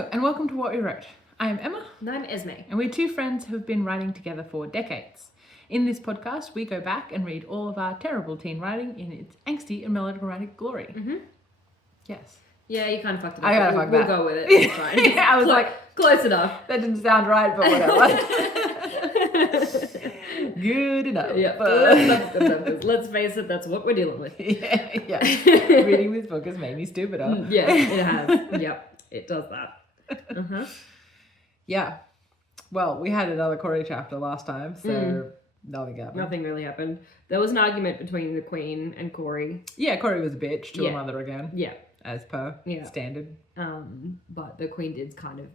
Hello and welcome to What We Wrote. I am Emma. And I'm Esme. And we're two friends who have been writing together for decades. In this podcast, we go back and read all of our terrible teen writing in its angsty and melodramatic glory. Mm-hmm. Yes. Yeah, you kind of fucked it up. I gotta fuck we'll that. go with it. It's fine. Yeah, I was like, close enough. that didn't sound right, but whatever. Good enough. Yeah, that's good enough. Let's face it, that's what we're dealing with. Yeah. Reading this book has made me stupider. Yeah, it has. Yep, it does that. Uh-huh. Yeah. Well, we had another Corey chapter last time, so nothing happened. Nothing really happened. There was an argument between the Queen and Corey. Yeah, Corey was a bitch to a mother again. Yeah. As per standard. But the Queen did kind of,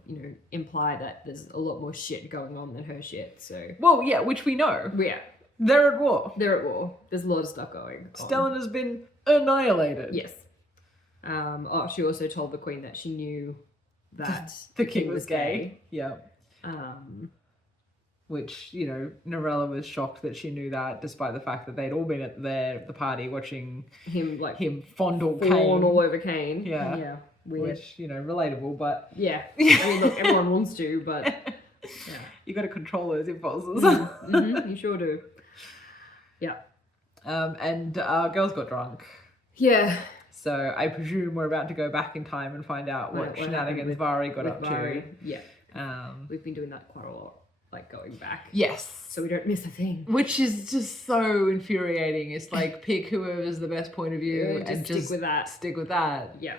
imply that there's a lot more shit going on than her shit, so... Well, yeah, which we know. Yeah. They're at war. They're at war. There's a lot of stuff going on. Stellan has been annihilated. Yes. She also told the Queen that she knew that the king was gay. Yeah. Um, Which, Norella was shocked that she knew that, despite the fact that they'd all been at the party watching him fondle Kane. Fawn all over Kane. Yeah. Yeah. Weird. Which, relatable, but... Yeah. I mean, look, everyone wants to, but... Yeah. You got to control those impulses. Mm-hmm, you sure do. Yeah. And girls got drunk. Yeah. So I presume we're about to go back in time and find out what shenanigans Vari got up to. Yeah. We've been doing that quite a lot, like going back. Yes. So we don't miss a thing. Which is just so infuriating. It's like pick whoever's the best point of view and just stick with that. Stick with that. Yeah.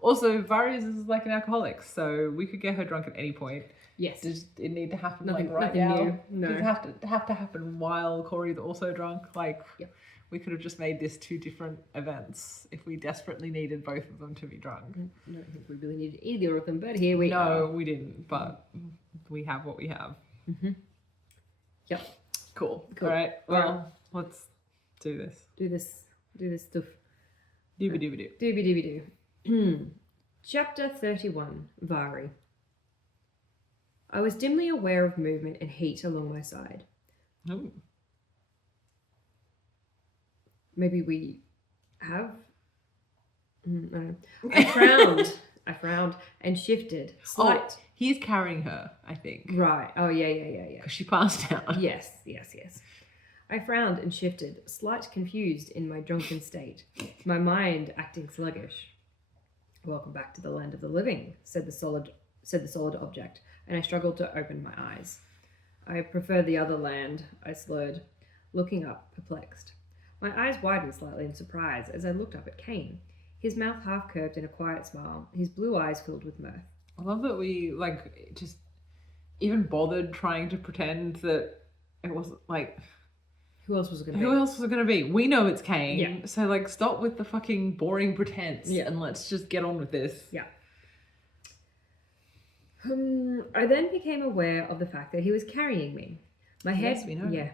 Also, Vari is like an alcoholic, so we could get her drunk at any point. Yes. Does it need to happen nothing right now? New. No. Does it have to happen while Corey's also drunk? We could have just made this two different events if we desperately needed both of them to be drunk. I don't think we really needed either of them, but here we are. No, we didn't, but we have what we have. Mm-hmm. Yep. Cool. All right. Well, let's do this. Do this stuff. Doobie-doobie-doo. Chapter 31, Vari. I was dimly aware of movement and heat along my side. Oh. Maybe we have? I don't know. I frowned and shifted. Slight. Oh, he's carrying her, I think. Right. Oh, yeah. Because she passed out. Yes. I frowned and shifted, slight confused in my drunken state, my mind acting sluggish. Welcome back to the land of the living, said the solid object, and I struggled to open my eyes. I prefer the other land, I slurred, looking up, perplexed. My eyes widened slightly in surprise as I looked up at Kane, his mouth half curved in a quiet smile, his blue eyes filled with mirth. I love that we, just even bothered trying to pretend that it wasn't, Who else was it going to be? Who else was it going to be? We know it's Kane. Yeah. So, stop with the fucking boring pretense and let's just get on with this. Yeah. I then became aware of the fact that he was carrying me. My head, yes, we know. Yeah.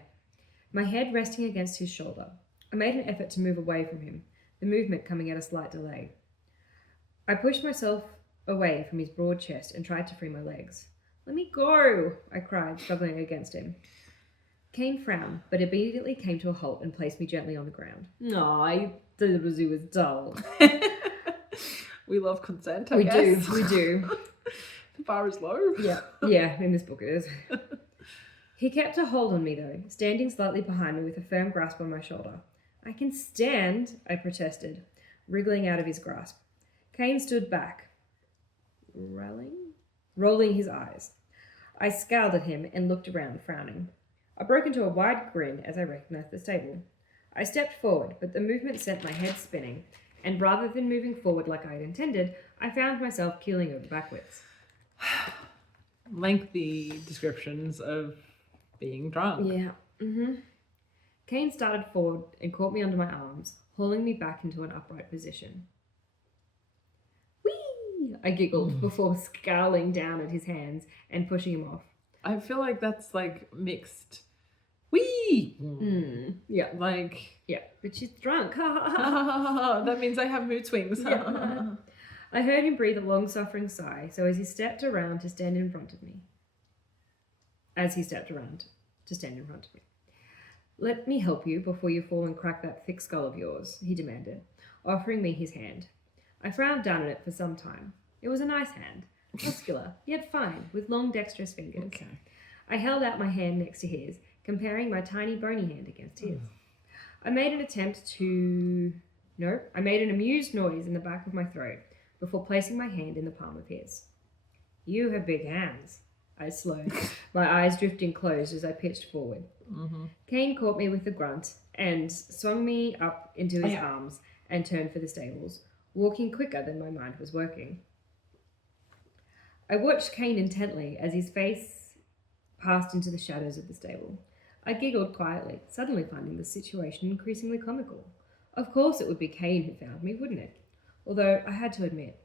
My head resting against his shoulder. I made an effort to move away from him, the movement coming at a slight delay. I pushed myself away from his broad chest and tried to free my legs. Let me go, I cried, struggling against him. Kane frowned, but immediately came to a halt and placed me gently on the ground. No, I thought it was dull. We love consent, I guess. We do. The bar is low. Yeah, in this book it is. He kept a hold on me though, standing slightly behind me with a firm grasp on my shoulder. I can stand, I protested, wriggling out of his grasp. Kane stood back, rolling his eyes. I scowled at him and looked around, frowning. I broke into a wide grin as I recognized the stable. I stepped forward, but the movement sent my head spinning, and rather than moving forward like I had intended, I found myself keeling over backwards. Lengthy descriptions of being drunk. Yeah. Mm-hmm. Kane started forward and caught me under my arms, hauling me back into an upright position. Whee! I giggled before scowling down at his hands and pushing him off. I feel like that's mixed. Wee! Yeah. Yeah. But she's drunk. That means I have mood swings. Yeah. I heard him breathe a long, suffering sigh, so as he stepped around to stand in front of me. Let me help you before you fall and crack that thick skull of yours, he demanded, offering me his hand. I frowned down at it for some time. It was a nice hand, muscular, yet fine, with long dexterous fingers. Okay. I held out my hand next to his, comparing my tiny bony hand against his. I made an amused noise in the back of my throat before placing my hand in the palm of his. You have big hands, I slowed, my eyes drifting closed as I pitched forward. Kane caught me with a grunt and swung me up into his arms and turned for the stables, walking quicker than my mind was working. I watched Kane intently as his face passed into the shadows of the stable. I giggled quietly, suddenly finding the situation increasingly comical. Of course it would be Kane who found me, wouldn't it? Although I had to admit,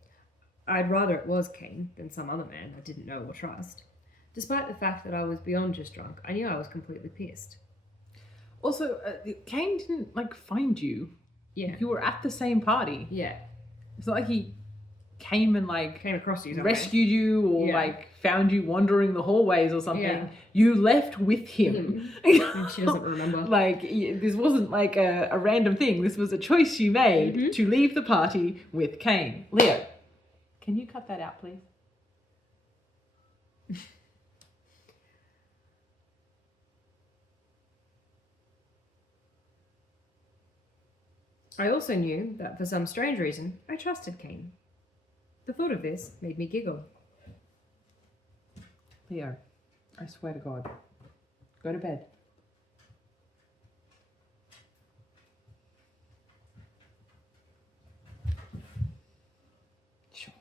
I'd rather it was Kane than some other man I didn't know or trust. Despite the fact that I was beyond just drunk, I knew I was completely pissed. Also, Kane didn't, find you. Yeah. You were at the same party. Yeah. It's not like he came and, came across you somewhere. rescued you or, found you wandering the hallways or something. Yeah. You left with him. And she doesn't remember. This wasn't, a random thing. This was a choice you made to leave the party with Kane. Leo, can you cut that out, please? I also knew that for some strange reason, I trusted Kane. The thought of this made me giggle. Leo, I swear to God, go to bed. Sure.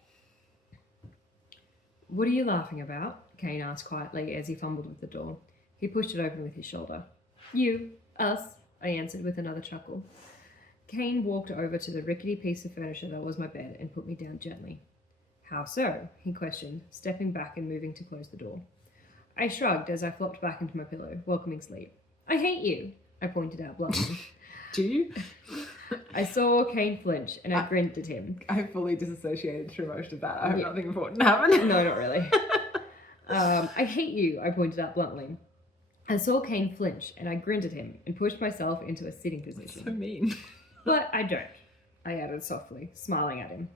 What are you laughing about? Kane asked quietly as he fumbled with the door. He pushed it open with his shoulder. You, us, I answered with another chuckle. Kane walked over to the rickety piece of furniture that was my bed and put me down gently. How so? He questioned, stepping back and moving to close the door. I shrugged as I flopped back into my pillow, welcoming sleep. I hate you, I pointed out bluntly. Do you? I saw Kane flinch and I grinned at him. I fully disassociated through most of that. I hope nothing important happened. No, not really. I hate you, I pointed out bluntly. I saw Kane flinch and I grinned at him and pushed myself into a sitting position. So mean. But I don't, I added softly, smiling at him.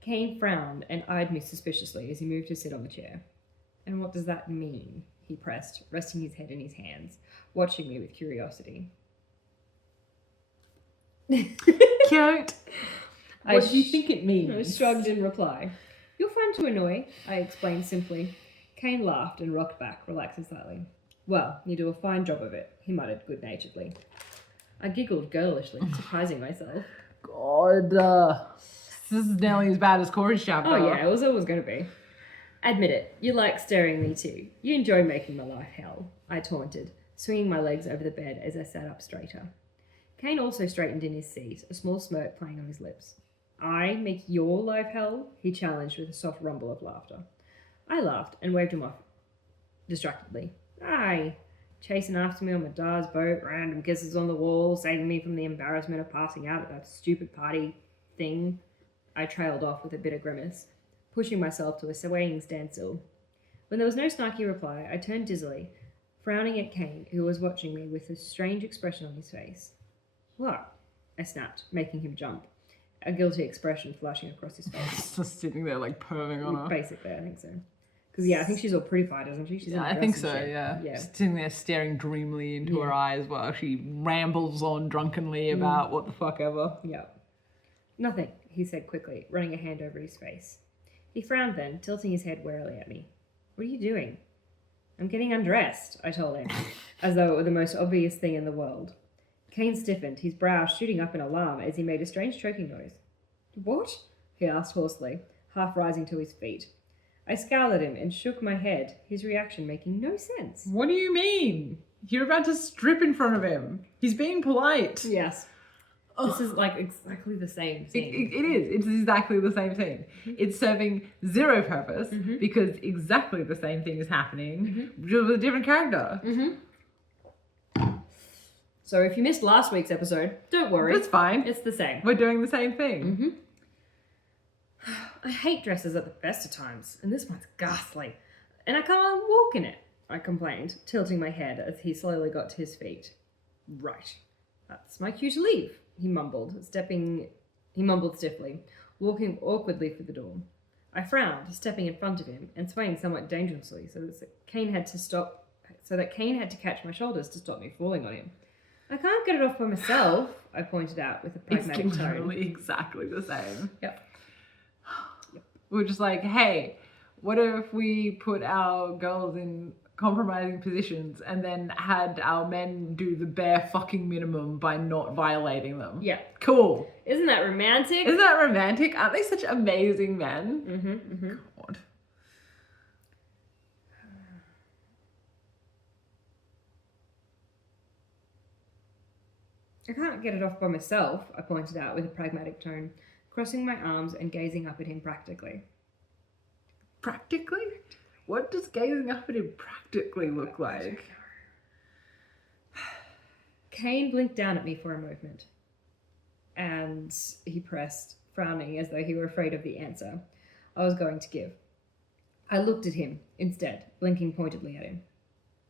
Kane frowned and eyed me suspiciously as he moved to sit on the chair. And what does that mean? He pressed, resting his head in his hands, watching me with curiosity. Cute. What do you think it means? I shrugged in reply. You're fun to annoy, I explained simply. Kane laughed and rocked back, relaxing slightly. Well, you do a fine job of it, he muttered good-naturedly. I giggled girlishly, surprising myself. God, this is nearly as bad as Corey's chapter. Oh yeah, it was always going to be. Admit it, you like staring me too. You enjoy making my life hell, I taunted, swinging my legs over the bed as I sat up straighter. Kane also straightened in his seat, a small smirk playing on his lips. I make your life hell? He challenged with a soft rumble of laughter. I laughed and waved him off distractedly. Aye. Chasing after me on my dad's boat, random kisses on the wall, saving me from the embarrassment of passing out at that stupid party thing. I trailed off with a bitter grimace, pushing myself to a swaying standstill. When there was no snarky reply, I turned dizzily, frowning at Kane, who was watching me with a strange expression on his face. What? I snapped, making him jump, a guilty expression flashing across his face. Just sitting there perving on her. Basically, I think so. Because, I think she's all prettified, isn't she? She's I think so, yeah. Sitting there staring dreamily into her eyes while she rambles on drunkenly about what the fuck ever. Yeah. Nothing, he said quickly, running a hand over his face. He frowned then, tilting his head warily at me. What are you doing? I'm getting undressed, I told him, as though it were the most obvious thing in the world. Kane stiffened, his brow shooting up in alarm as he made a strange choking noise. What? He asked hoarsely, half rising to his feet. I scowled at him and shook my head, his reaction making no sense. What do you mean? You're about to strip in front of him. He's being polite. Yes. This is exactly the same thing. It is. It's exactly the same thing. It's serving zero purpose because exactly the same thing is happening with a different character. So if you missed last week's episode, don't worry. That's fine. It's the same. We're doing the same thing. I hate dresses at the best of times, and this one's ghastly. And I can't walk in it, I complained, tilting my head as he slowly got to his feet. Right. That's my cue to leave, he mumbled stiffly, walking awkwardly for the door. I frowned, stepping in front of him and swaying somewhat dangerously so that Kane had to catch my shoulders to stop me falling on him. I can't get it off by myself, I pointed out with a pragmatic It's tone. literally exactly the same. Yep. We're just like, hey, what if we put our girls in compromising positions and then had our men do the bare fucking minimum by not violating them? Yeah. Cool. Isn't that romantic? Isn't that romantic? Aren't they such amazing men? Mm-hmm. God. I can't get it off by myself, I pointed out with a pragmatic tone, crossing my arms and gazing up at him practically. Practically? What does gazing up at him practically look like? Kane blinked down at me for a moment, and he pressed, frowning as though he were afraid of the answer I was going to give. I looked at him instead, blinking pointedly at him.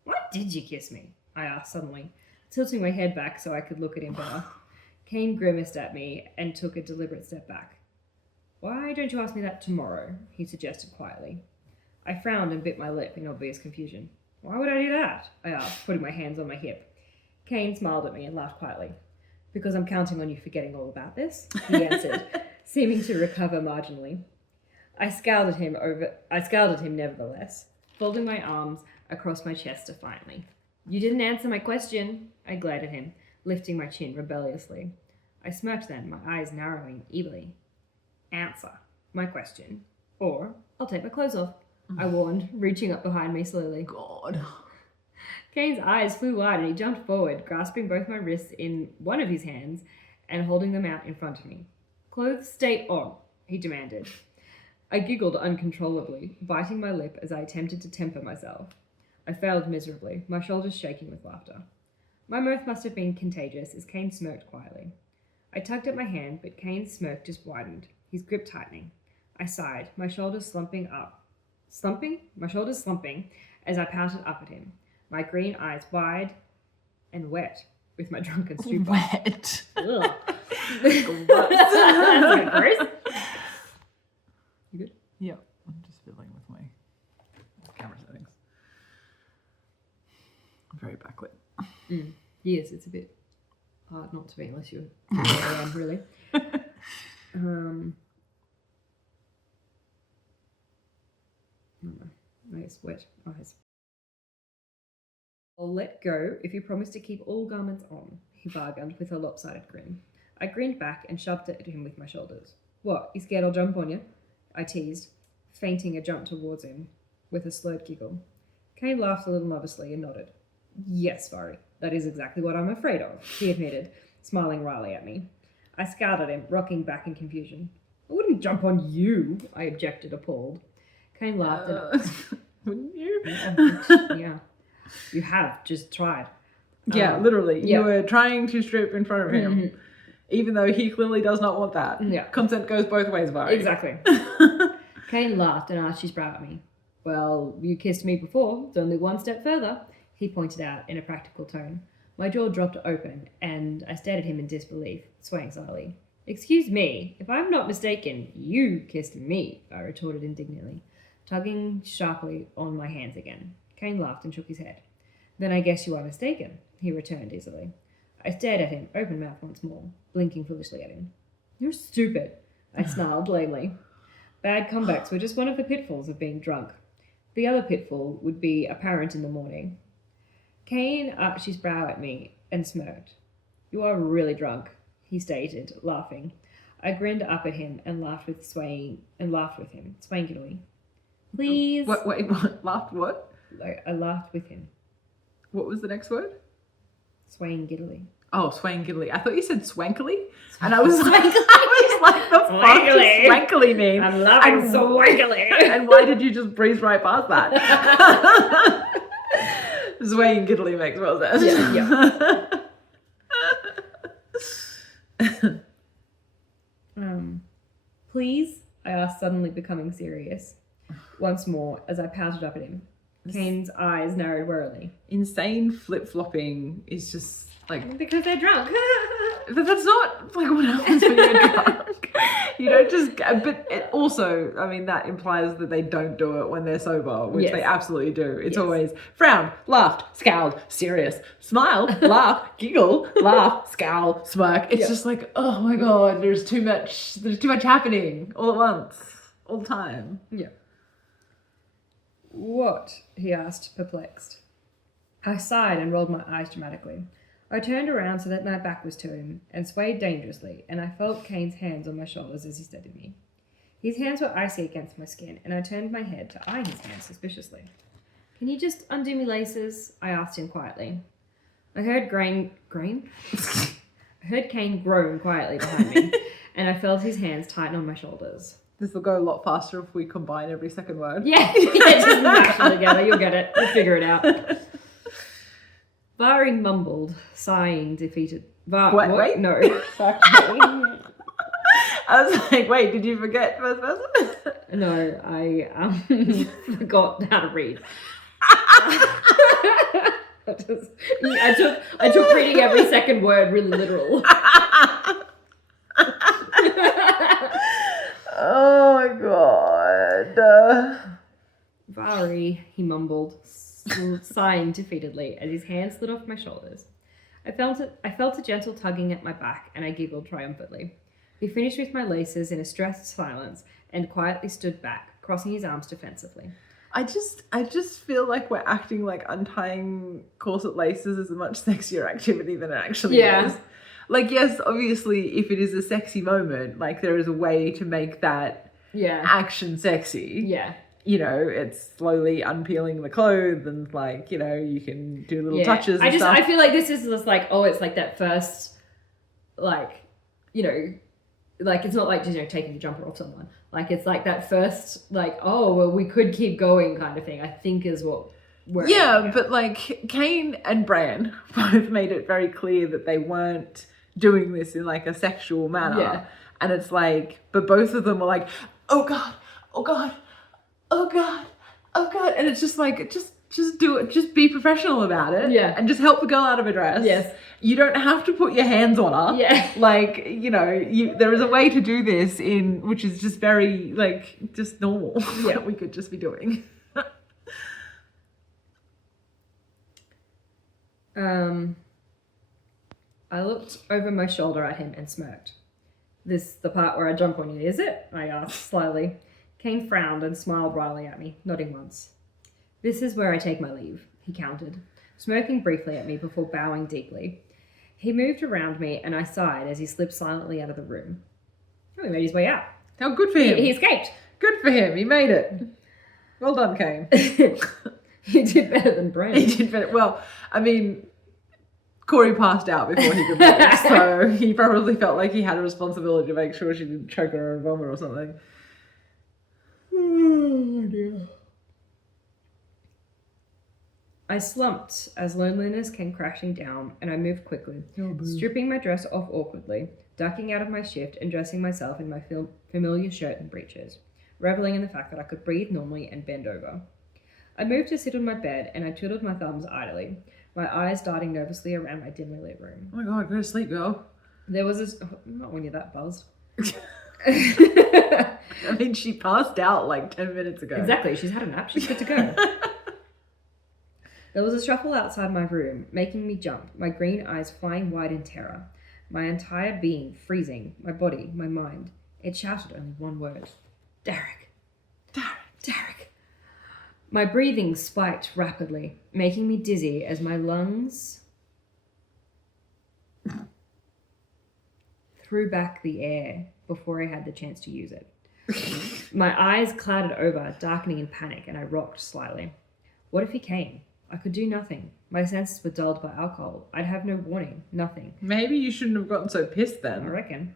Why did you kiss me? I asked suddenly, tilting my head back so I could look at him better. Kane grimaced at me and took a deliberate step back. Why don't you ask me that tomorrow? He suggested quietly. I frowned and bit my lip in obvious confusion. Why would I do that? I asked, putting my hands on my hip. Kane smiled at me and laughed quietly. Because I'm counting on you forgetting all about this, he answered, seeming to recover marginally. I scowled at him nevertheless, folding my arms across my chest defiantly. You didn't answer my question, I glared at him, lifting my chin rebelliously. I smirked then, my eyes narrowing evilly. Answer my question, or I'll take my clothes off, I warned, reaching up behind me slowly. God. Kane's eyes flew wide and he jumped forward, grasping both my wrists in one of his hands and holding them out in front of me. Clothes stay on, he demanded. I giggled uncontrollably, biting my lip as I attempted to temper myself. I failed miserably, my shoulders shaking with laughter. My mirth must have been contagious as Kane smirked quietly. I tugged at my hand, but Kane's smirk just widened, his grip tightening. I sighed, my shoulders slumping as I pouted up at him, my green eyes wide and wet with my drunken stupor. Wet. Ugh. That's a bit gross. You good? Yeah, I'm just fiddling with my camera settings. I'm very backlit. Yes, it's a bit hard not to be unless you're around, really. Nice wet eyes. I'll let go if you promise to keep all garments on, he bargained with a lopsided grin. I grinned back and shoved at him with my shoulders. What, you scared I'll jump on you? I teased, feinting a jump towards him with a slurred giggle. Kane laughed a little nervously and nodded. Yes, Vari, that is exactly what I'm afraid of, he admitted, smiling wryly at me. I scowled at him, rocking back in confusion. I wouldn't jump on you, I objected, appalled. Kane laughed and... Wouldn't you? Yeah. You have just tried. Yeah, literally. Yeah. You were trying to strip in front of him, even though he clearly does not want that. Yeah. Consent goes both ways, Vari. Exactly. Kane laughed and arched his brow at me. Well, you kissed me before. It's only one step further, he pointed out in a practical tone. My jaw dropped open, and I stared at him in disbelief, swaying slightly. Excuse me, if I'm not mistaken, you kissed me, I retorted indignantly, tugging sharply on my hands again. Kane laughed and shook his head. Then I guess you are mistaken, he returned easily. I stared at him, open-mouthed once more, blinking foolishly at him. You're stupid, I snarled lamely. Bad comebacks were just one of the pitfalls of being drunk. The other pitfall would be apparent in the morning. Kane arched his brow at me and smirked. You are really drunk, he stated, laughing. I grinned up at him and laughed with him, swaying giddily. Please. Wait, laughed what? I laughed with him, What was the next word? swaying giddily. Oh, swaying giddily. I thought you said swankily, and I was like, the fuck Swankily. does swankily mean? I'm laughing And so wankily. And why did you just breeze right past that? Swaying giddily makes more sense. Yeah. Please? I asked, suddenly becoming serious. Once more, as I pouted up at him. Kane's eyes narrowed warily. Insane flip-flopping is just like... Because they're drunk. But that's not like what happens when you're drunk. You don't just, but it also, I mean, that implies that they don't do it when they're sober, which Yes. they absolutely do. It's Yes. always frowned, laughed, scowled, serious, smiled, laughed, giggle, laugh, scowl, smirk. It's Yep. just like, oh my God, there's too much happening all at once, all the time. Yeah. What? He asked, perplexed. I sighed and rolled my eyes dramatically. I turned around so that my back was to him and swayed dangerously, and I felt Kane's hands on my shoulders as he steadied me. His hands were icy against my skin, and I turned my head to eye his hands suspiciously. Can you just undo me laces? I asked him quietly. I heard Grain? I heard Kane groan quietly behind me, and I felt his hands tighten on my shoulders. This will go a lot faster if we combine every second word. Yeah, just mash them together. You'll get it. We'll figure it out. Vari mumbled, sighing, defeated. Wait. No. Fuck me. I was like, wait, did you forget first person? No, I forgot how to read. I took reading every second word really literal. Oh my God. Vari, he mumbled, sighing defeatedly as his hand slid off my shoulders. I felt a gentle tugging at my back, and I giggled triumphantly. He finished with my laces in a stressed silence and quietly stood back, crossing his arms defensively. I just feel like we're acting like untying corset laces is a much sexier activity than it actually is. Like, yes, obviously, if it is a sexy moment, like, there is a way to make that action sexy. Yeah. You know, it's slowly unpeeling the clothes and, like, you know, you can do little touches and stuff. I feel like this is just like, it's like that first, like, you know, like, it's not like just, you know, taking the jumper off someone. Like, it's like that first, like, oh, well, we could keep going kind of thing, I think is what we're at. But, like, Kane and Bran both made it very clear that they weren't doing this in, like, a sexual manner. Yeah. And it's like, but both of them were like, oh God, oh God, oh God, oh God. And it's just like, just do it. Just be professional about it. Yeah. And just help the girl out of a dress. Yes. You don't have to put your hands on her. Yeah. Like, you know, there is a way to do this which is just very, like, just normal. Yeah. We could just be doing. I looked over my shoulder at him and smirked. This the part where I jump on you, is it? I asked slyly. Kane frowned and smiled wryly at me, nodding once. This is where I take my leave, he countered, smirking briefly at me before bowing deeply. He moved around me and I sighed as he slipped silently out of the room. Oh, he made his way out. How good for him. He escaped. Good for him. He made it. Well done, Kane. He did better than Bran. He did better. Well, I mean, Corey passed out before he could move, so he probably felt like he had a responsibility to make sure she didn't choke her or vomit or something. Oh, dear. I slumped as loneliness came crashing down, and I moved quickly, stripping my dress off awkwardly, ducking out of my shift and dressing myself in my familiar shirt and breeches, reveling in the fact that I could breathe normally and bend over. I moved to sit on my bed, and I twiddled my thumbs idly, my eyes darting nervously around my dimly lit room. Oh my God, go to sleep, girl. There was not when you're that buzzed. I mean, she passed out like 10 minutes ago. Exactly, she's had a nap, she's good to go. There was a shuffle outside my room, making me jump, my green eyes flying wide in terror, my entire being freezing, my body, my mind. It shouted only one word. Derek. Derek. Derek. My breathing spiked rapidly, making me dizzy as my lungs threw back the air before I had the chance to use it. My eyes clouded over, darkening in panic, and I rocked slightly. What if he came? I could do nothing. My senses were dulled by alcohol. I'd have no warning. Nothing. Maybe you shouldn't have gotten so pissed then. I reckon.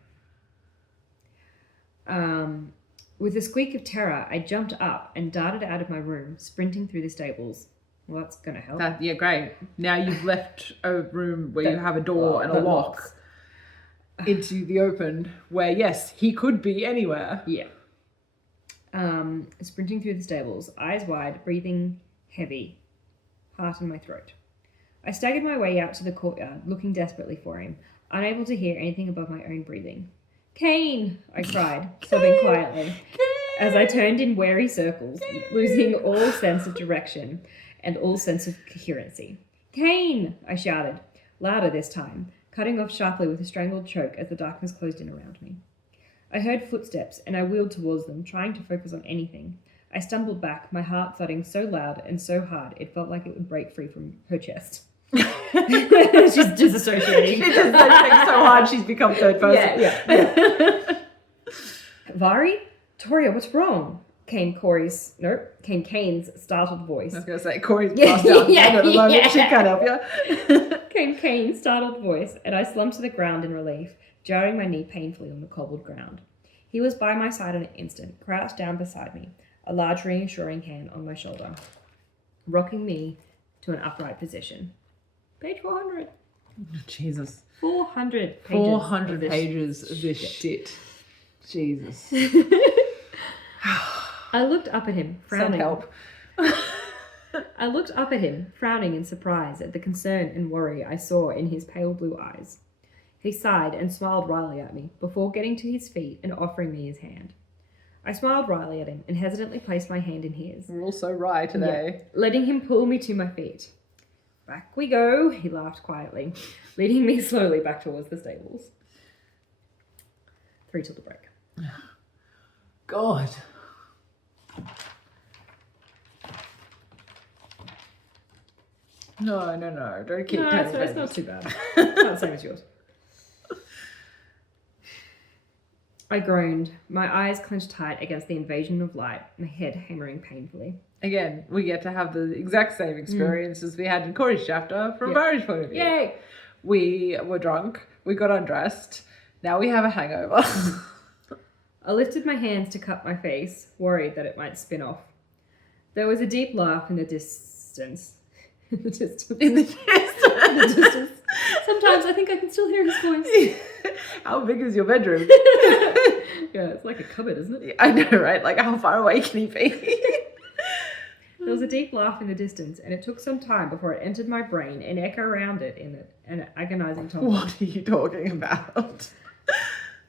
With a squeak of terror, I jumped up and darted out of my room, sprinting through the stables. Well, that's going to help. Yeah, great. Now you've left a room where you have a door and a that lock locks. into the open, where, yes, he could be anywhere. Yeah. Sprinting through the stables, eyes wide, breathing heavy, heart in my throat. I staggered my way out to the courtyard, looking desperately for him, unable to hear anything above my own breathing. Kane, I cried, sobbing quietly, as I turned in wary circles, losing all sense of direction and all sense of coherency. Kane, I shouted, louder this time, cutting off sharply with a strangled choke as the darkness closed in around me. I heard footsteps, and I wheeled towards them, trying to focus on anything. I stumbled back, my heart thudding so loud and so hard it felt like it would break free from her chest. She's disassociating. She's just so hard she's become third person. Yeah. Vari? Toria, what's wrong? Came Kane's startled voice. I was going to say, Corey's passed out at the moment. Yeah. She can't help you. Came Kane's startled voice, and I slumped to the ground in relief, jarring my knee painfully on the cobbled ground. He was by my side in an instant, crouched down beside me, a large reassuring hand on my shoulder, rocking me to an upright position. Page 400. Jesus. 400 pages. 400 pages of this shit. Jesus. I looked up at him, frowning. Some help. I looked up at him, frowning in surprise at the concern and worry I saw in his pale blue eyes. He sighed and smiled wryly at me before getting to his feet and offering me his hand. I smiled wryly at him and hesitantly placed my hand in his. We're all so wry today. Yeah, letting him pull me to my feet. Back we go, he laughed quietly, leading me slowly back towards the stables. 3 till the break. God. No. Don't keep turning it's pages. not too bad. It's not the same as yours. I groaned, my eyes clenched tight against the invasion of light, my head hammering painfully. Again, we get to have the exact same experience as we had in Corey's chapter from Vari's point of view. Yay! We were drunk, we got undressed, now we have a hangover. I lifted my hands to cup my face, worried that it might spin off. There was a deep laugh in the distance. In the distance. Sometimes I think I can still hear his voice. How big is your bedroom? Yeah, it's like a cupboard, isn't it? I know, right? Like, how far away can he be? There was a deep laugh in the distance, and it took some time before it entered my brain and echoed around it in an agonizing tone. What are you talking about?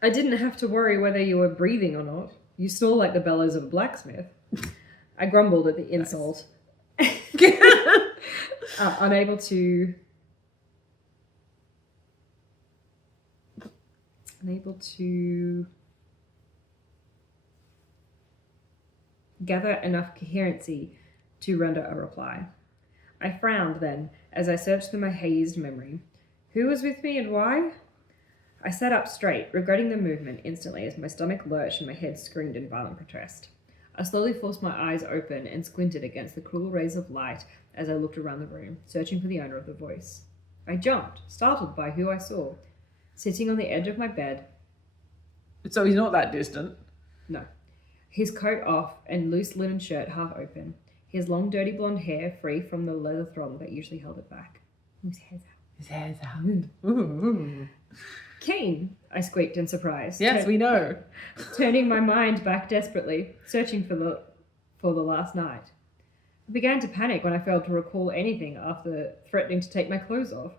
I didn't have to worry whether you were breathing or not. You snore like the bellows of a blacksmith. I grumbled at the insult. Unable to gather enough coherency to render a reply. I frowned then, as I searched through my hazed memory. Who was with me and why? I sat up straight, regretting the movement instantly as my stomach lurched and my head screamed in violent protest. I slowly forced my eyes open and squinted against the cruel rays of light as I looked around the room, searching for the owner of the voice. I jumped, startled by who I saw, sitting on the edge of my bed. So he's not that distant. No. His coat off and loose linen shirt half open, his long dirty blonde hair free from the leather thong that usually held it back. His hair's out. His hair's out. Ooh. Kane, I squeaked in surprise. Yes, we know. Turning my mind back desperately, searching for the last night. I began to panic when I failed to recall anything after threatening to take my clothes off.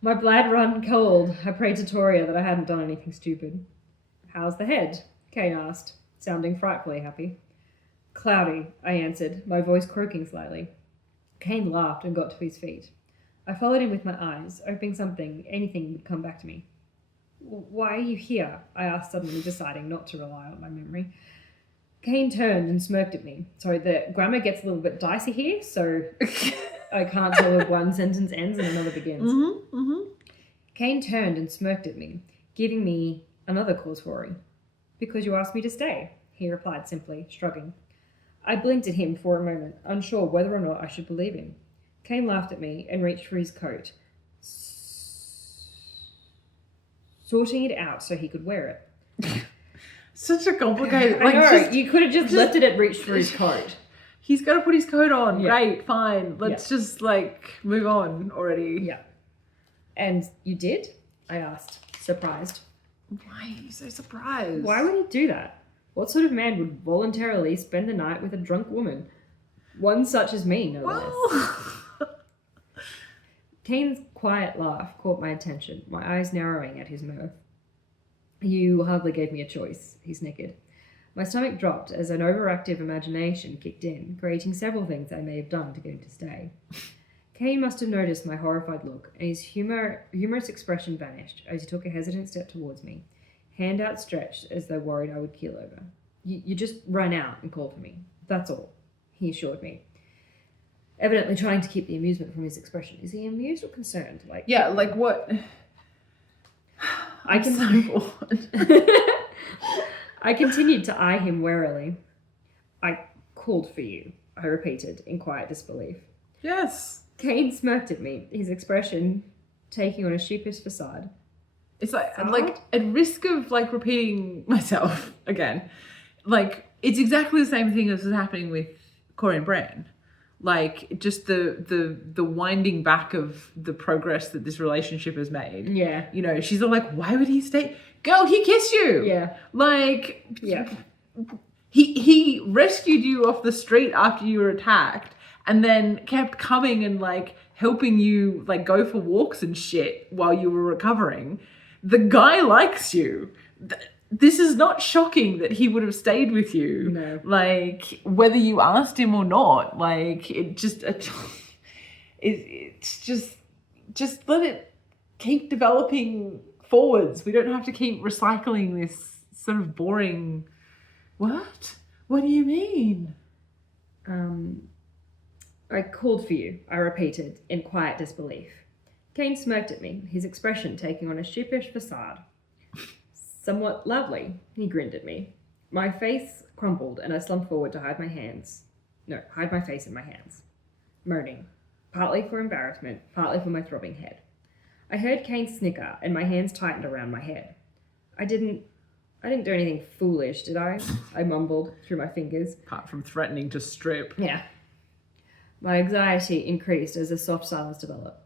My blood run cold. I prayed to Toria that I hadn't done anything stupid. How's the head? Kane asked, sounding frightfully happy. Cloudy, I answered, my voice croaking slightly. Kane laughed and got to his feet. I followed him with my eyes, hoping anything would come back to me. Why are you here? I asked, suddenly deciding not to rely on my memory. Kane turned and smirked at me. Sorry, the grammar gets a little bit dicey here, so I can't tell if one sentence ends and another begins. Kane turned and smirked at me, giving me another cause for worry. Because you asked me to stay, he replied simply, shrugging. I blinked at him for a moment, unsure whether or not I should believe him. Kane laughed at me and reached for his coat, sorting it out so he could wear it. Such a complicated... I know, you could have just left it at reach for his coat. He's got to put his coat on. Yeah. Great, fine. Let's just, move on already. Yeah. And you did? I asked, surprised. Why are you so surprised? Why would he do that? What sort of man would voluntarily spend the night with a drunk woman? One such as me, no less. Kane's quiet laugh caught my attention, my eyes narrowing at his mirth. You hardly gave me a choice, he snickered. My stomach dropped as an overactive imagination kicked in, creating several things I may have done to get him to stay. Kane must have noticed my horrified look, and his humorous expression vanished as he took a hesitant step towards me, hand outstretched as though worried I would keel over. You just run out and call for me. That's all, he assured me, evidently trying to keep the amusement from his expression. Is he amused or concerned? Yeah, like what? I can so bored. I continued to eye him warily. I called for you, I repeated in quiet disbelief. Yes. Kane smirked at me, his expression taking on a sheepish facade. It's like at risk of like repeating myself again, like it's exactly the same thing as was happening with Corey and Bran. Like just the winding back of the progress that this relationship has made. Yeah. You know, she's all like, why would he stay? Girl, he kissed you. Yeah. Like, yeah. He rescued you off the street after you were attacked and then kept coming and like helping you like go for walks and shit while you were recovering. The guy likes you. This is not shocking that he would have stayed with you. No. Like, whether you asked him or not, like, it's just let it keep developing forwards. We don't have to keep recycling this sort of boring, what? What do you mean? I called for you, I repeated in quiet disbelief. Kane smirked at me, his expression taking on a sheepish facade. Somewhat loudly, he grinned at me. My face crumpled and I slumped forward to hide my face in my hands, moaning, partly for embarrassment, partly for my throbbing head. I heard Kane snicker and my hands tightened around my head. I didn't do anything foolish, did I? I mumbled through my fingers. Apart from threatening to strip. Yeah. My anxiety increased as a soft silence developed.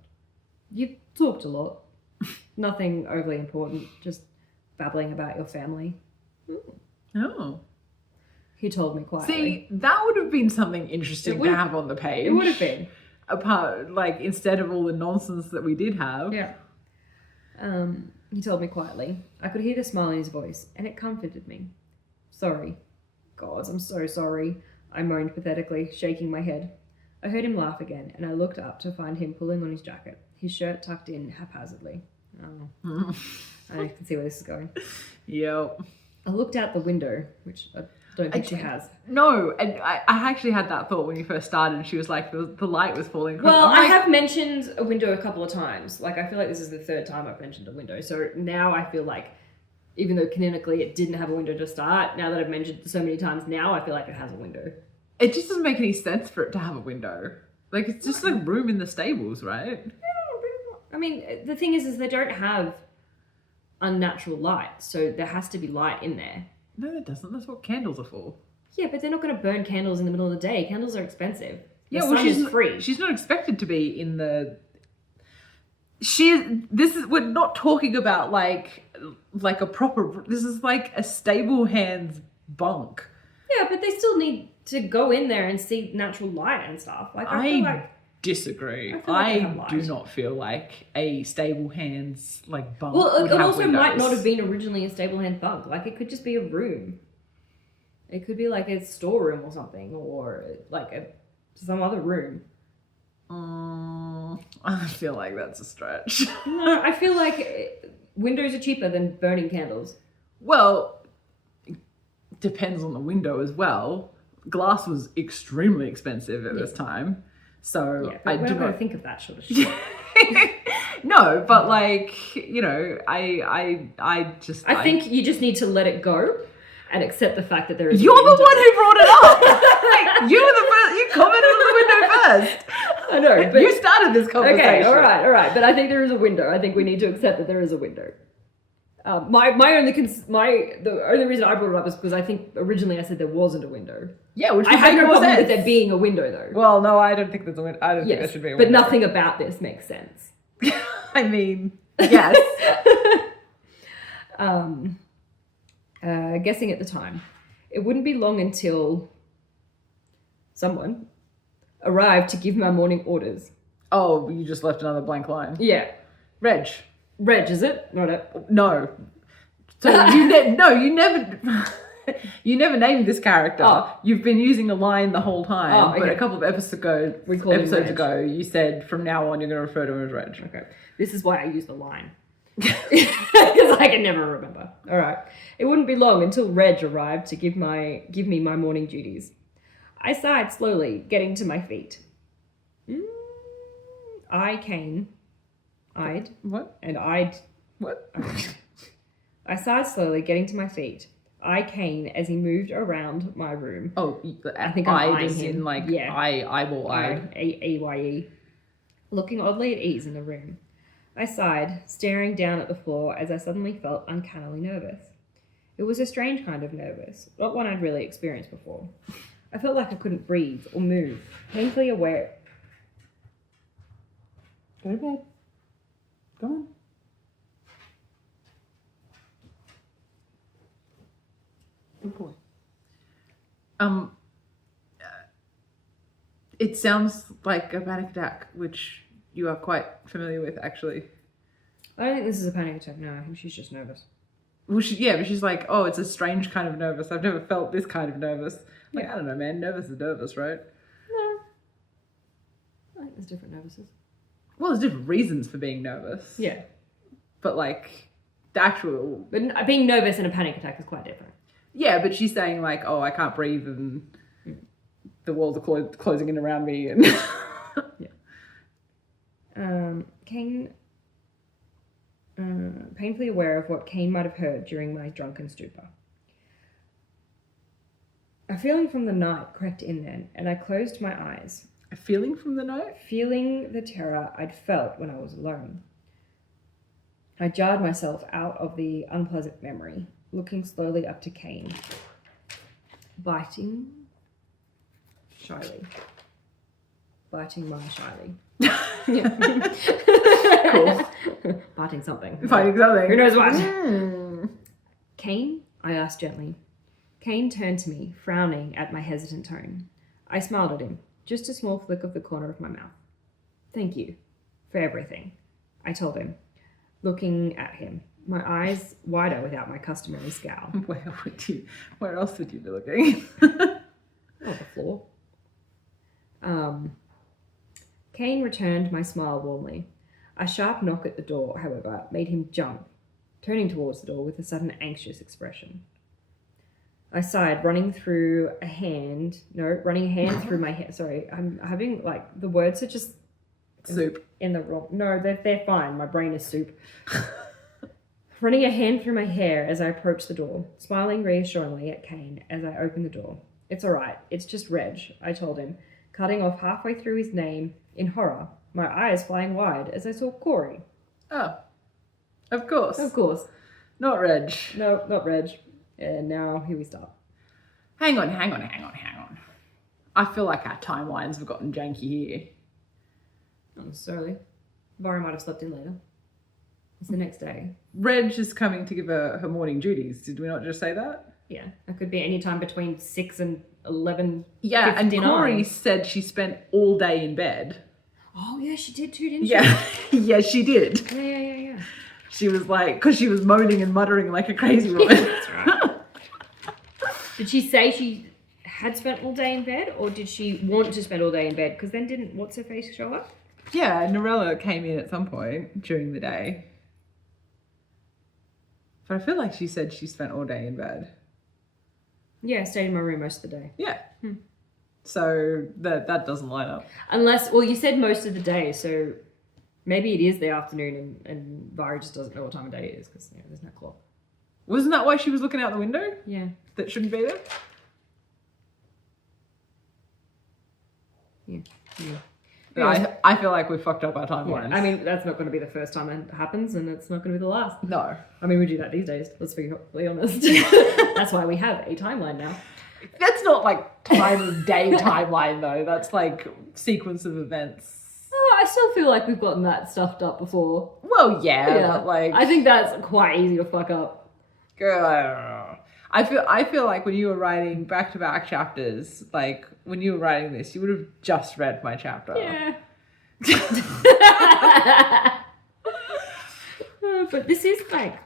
You talked a lot. Nothing overly important, just babbling about your family. Oh. He told me quietly. See, that would have been something interesting to have on the page. It would have been. Apart, like, instead of all the nonsense that we did have. Yeah. He told me quietly. I could hear the smile in his voice, and it comforted me. Sorry. God, I'm so sorry, I moaned pathetically, shaking my head. I heard him laugh again, and I looked up to find him pulling on his jacket, his shirt tucked in haphazardly. Oh. I can see where this is going. Yep. I looked out the window, which I don't think she has. No, and I actually had that thought when you first started. She was like, the light was falling. Well, I have mentioned a window a couple of times. Like, I feel like this is the third time I've mentioned a window. So now I feel like, even though canonically it didn't have a window to start, now that I've mentioned it so many times now, I feel like it has a window. It just doesn't make any sense for it to have a window. Like, it's just like room in the stables, right? I mean, the thing is they don't have unnatural light, so there has to be light in there. No, it doesn't. That's what candles are for. Yeah, but they're not going to burn candles in the middle of the day. Candles are expensive. Yeah, well, she's free. She's not expected to be in the. We're not talking about like a proper. This is like a stable hands bunk. Yeah, but they still need to go in there and see natural light and stuff. Like I feel like. Disagree. I do not feel like a stable hands like bunk. Well, it also windows. might not have been originally a stable hand bunk. Like it could just be a room. It could be like a storeroom or something, or like some other room. I feel like that's a stretch. No, I feel like windows are cheaper than burning candles. Well, it depends on the window as well. Glass was extremely expensive at this time. So yeah, but we're not going to think of that sort of shit. No, but like, you know, I think you just need to let it go and accept the fact that there is. You're the one who brought it up. Like, you were the first. You commented on the window first. I know, but you started this conversation. Okay, all right. But I think there is a window. I think we need to accept that there is a window. The only reason I brought it up is because I think originally I said there wasn't a window. Yeah, which I have no problem with there being a window though. Well, no, I don't think there's a window. I don't think there should be a window. But nothing about this makes sense. I mean, yes. Guessing at the time, it wouldn't be long until someone arrived to give my morning orders. Oh, you just left another blank line. Yeah. Reg, Reg, is it? Not it. No. So you never you never named this character. Oh. You've been using a line the whole time. Oh, okay. But a couple of episodes Reg. ago, you said from now on you're going to refer to him as Reg. Okay. This is why I use the line. Because I can never remember. All right. It wouldn't be long until Reg arrived to give me my morning duties. I sighed slowly, getting to my feet. I'd. What? And I'd. What? I sighed slowly, getting to my feet. I Kane as he moved around my room. Oh, I think I'm eyeing as him. in like Yeah. eyeball eye. A-Y-E. Looking oddly at ease in the room. I sighed, staring down at the floor as I suddenly felt uncannily nervous. It was a strange kind of nervous, not one I'd really experienced before. I felt like I couldn't breathe or move, painfully aware. Go to bed. Go on. Good boy. It sounds like a panic attack, which you are quite familiar with, actually. I don't think this is a panic attack. No, I think she's just nervous. Well, but she's like, oh, it's a strange kind of nervous. I've never felt this kind of nervous. Like, Yeah. I don't know, man. Nervous is nervous, right? No. I think there's different nervouses. Well, there's different reasons for being nervous. Yeah. But, like, the actual... But being nervous in a panic attack is quite different. Yeah, but she's saying, like, oh, I can't breathe and the walls are closing in around me. And Kane, painfully aware of what Kane might have heard during my drunken stupor. A feeling from the night crept in then, and I closed my eyes, A feeling from the night? feeling the terror I'd felt when I was alone. I jarred myself out of the unpleasant memory, looking slowly up to Kane, biting my shyly. Cool. Biting something. Finding something. Who knows what? Mm. Kane? I asked gently. Kane turned to me, frowning at my hesitant tone. I smiled at him, just a small flick of the corner of my mouth. Thank you for everything, I told him, looking at him, my eyes wider without my customary scowl. Where else would you be looking? Oh, the floor. Kane returned my smile warmly. A sharp knock at the door, however, made him jump, turning towards the door with a sudden anxious expression. I sighed, running a hand through my hair. Sorry, I'm having, like, the words are just... Soup. In the wrong... No, they're fine. My brain is soup. Running a hand through my hair as I approached the door, smiling reassuringly at Kane as I opened the door. It's all right. It's just Reg, I told him, cutting off halfway through his name in horror, my eyes flying wide as I saw Corey. Oh. Of course. Of course. Not Reg. No, not Reg. And now here we start. Hang on. I feel like our timelines have gotten janky here. Not necessarily. Vari might have slept in later. It's the next day. Reg is coming to give her morning duties. Did we not just say that? Yeah, it could be any time between 6 and 11. Yeah, and 59. Corey said she spent all day in bed. Oh, yeah, she did too, didn't she? Yeah, yeah, she did. Yeah. She was like, because she was moaning and muttering like a crazy woman. That's right. Did she say she had spent all day in bed, or did she want to spend all day in bed? Because then didn't What's-Her-Face show up? Yeah, Norella came in at some point during the day. But I feel like she said she spent all day in bed. Yeah, I stayed in my room most of the day. Yeah. So that doesn't line up. Unless, well, you said most of the day, so maybe it is the afternoon and Vari just doesn't know what time of day it is because there's no clock. Wasn't that why she was looking out the window? Yeah. That shouldn't be there? Yeah. I feel like we fucked up our timelines. Yeah. I mean, that's not going to be the first time it happens, and it's not going to be the last. No. I mean, we do that these days, let's be honest. That's why we have a timeline now. That's not like time of day timeline though. That's like sequence of events. Oh, I still feel like we've gotten that stuffed up before. Well, yeah. But like I think that's quite easy to fuck up. Girl, I don't know. I feel like when you were writing back-to-back chapters, like when you were writing this, you would have just read my chapter. Yeah. But this is like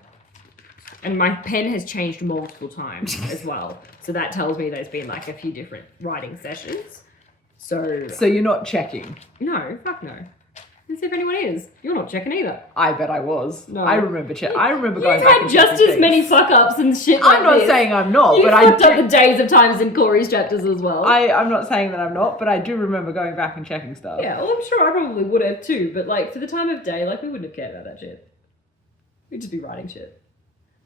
And my pen has changed multiple times as well. So that tells me there's been like a few different writing sessions. So you're not checking? No, fuck no. Let's see if anyone is. You're not checking either. I bet I was. No. I remember I remember going back and You've had just as many fuck ups and shit like I'm not this. saying I'm not, You but I fucked up the days of times in Corey's chapters as well. I'm not saying that I'm not, but I do remember going back and checking stuff. Yeah, well, I'm sure I probably would have too, but like for the time of day, like we wouldn't have cared about that shit. We'd just be writing shit.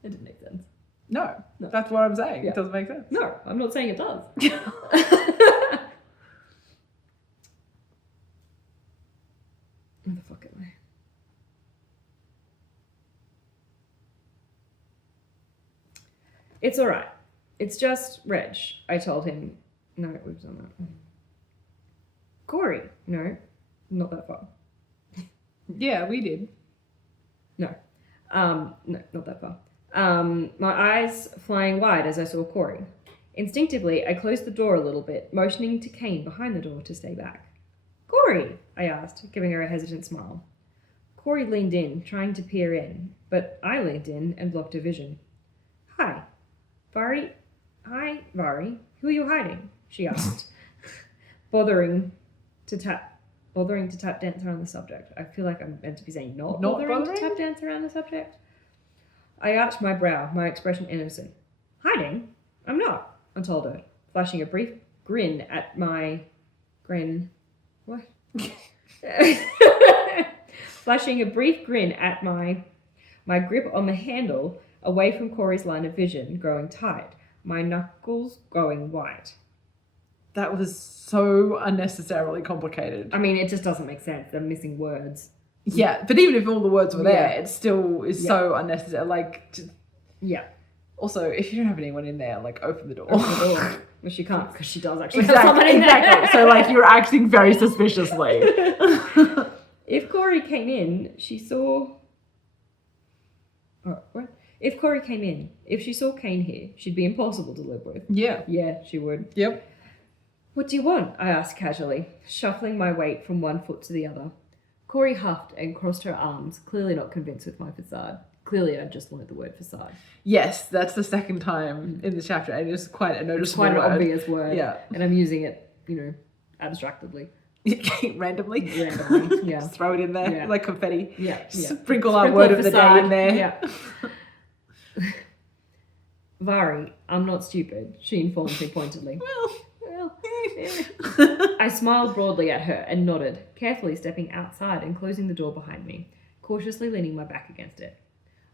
It didn't make sense. No, that's what I'm saying. Yeah. It doesn't make sense. No, I'm not saying it does. Where the fuck am I? It's alright. It's just Reg, I told him. No, we've done that. Corey. No, not that far. Yeah, we did. No, not that far. My eyes flying wide as I saw Corey. Instinctively, I closed the door a little bit, motioning to Kane behind the door to stay back. Corey, I asked, giving her a hesitant smile. Corey leaned in, trying to peer in, but I leaned in and blocked her vision. Hi, Vari. Hi, Vari. Who are you hiding? She asked, bothering to tap dance around the subject. I feel like I'm meant to be saying not bothering to tap dance around the subject. I arched my brow, my expression innocent. Hiding? I'm not, I told her, flashing a brief grin at my... What? Flashing a brief grin at my grip on the handle, away from Corey's line of vision, growing tight, my knuckles going white. That was so unnecessarily complicated. I mean, it just doesn't make sense. They're missing words. Yeah, but even if all the words were there, it still is so unnecessary. Like, just... yeah. Also, if you don't have anyone in there, like, open the door. Open the door. Well, she can't because she does actually have someone in there. Exactly. So, like, you're acting very suspiciously. If Corey came in, she saw... Oh, what? If Corey came in, if she saw Kane here, she'd be impossible to live with. Yeah. Yeah, she would. Yep. What do you want? I asked casually, shuffling my weight from one foot to the other. Corey huffed and crossed her arms, clearly not convinced with my facade. Clearly, I just learned the word facade. Yes, that's the second time in the chapter, and it's quite a noticeable word. It's quite an obvious word. Yeah. And I'm using it, abstractly. Randomly? Randomly, yeah. Just throw it in there, like confetti. Yeah, Sprinkle our word of the day in there. Yeah. Vari, I'm not stupid, she informed me pointedly. Well, I smiled broadly at her and nodded, carefully stepping outside and closing the door behind me, cautiously leaning my back against it.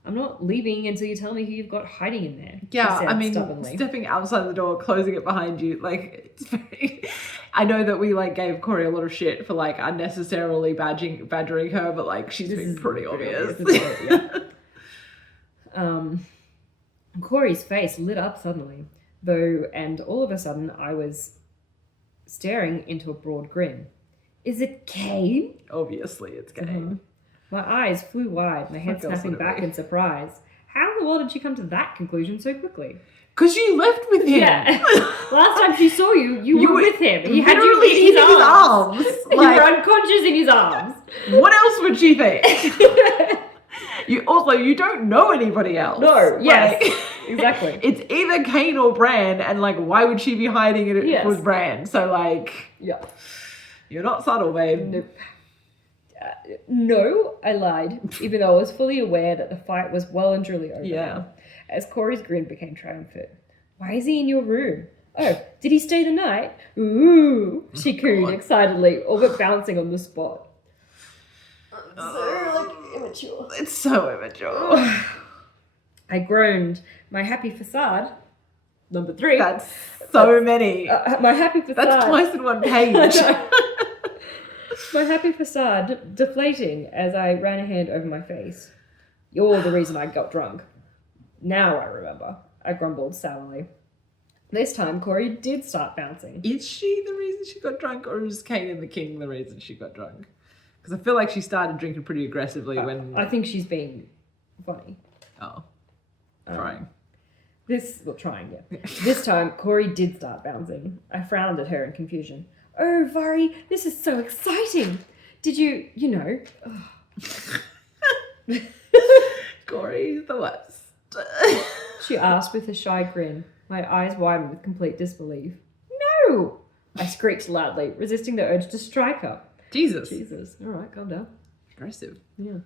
I'm not leaving until you tell me who you've got hiding in there. Yeah, she said, I mean, stubbornly. Stepping outside the door, closing it behind you, like, it's very... I know that we, like, gave Corey a lot of shit for, like, unnecessarily badgering her, but, like, she's been pretty obvious. Corey's face lit up suddenly, though, and all of a sudden I was staring into a broad grin. Is it Kane? Obviously, it's Kane. My eyes flew wide, my head snapping back in surprise. How in the world did she come to that conclusion so quickly? Because you left with him. Yeah. Last time she saw you, you were with him. He had you literally in his arms. Like, you were unconscious in his arms. What else would she think? You don't know anybody else. No, yes. Exactly. It's either Kane or Bran, and, like, why would she be hiding it with Bran? So, like... Yeah. You're not subtle, babe. Nope. No, I lied, even though I was fully aware that the fight was well and truly over. Yeah. As Corey's grin became triumphant. Why is he in your room? Oh, did he stay the night? Ooh, she cooed excitedly, all but bouncing on the spot. Immature. It's so immature. I groaned. My happy facade. Number 3. That's so many. My happy facade. That's twice in one page. My happy facade deflating as I ran a hand over my face. You're the reason I got drunk. Now I remember, I grumbled sourly. This time, Corey did start bouncing. Is she the reason she got drunk, or is Kane and the King the reason she got drunk? Because I feel like she started drinking pretty aggressively when... I think she's being funny. Oh. Trying. Trying, yeah. This time, Corey did start bouncing. I frowned at her in confusion. Oh, Vari, this is so exciting. Did you... Corey's the worst. She asked with a shy grin. My eyes widened with complete disbelief. No! I screeched loudly, resisting the urge to strike her. Jesus. All right, calm down. Aggressive. Yeah.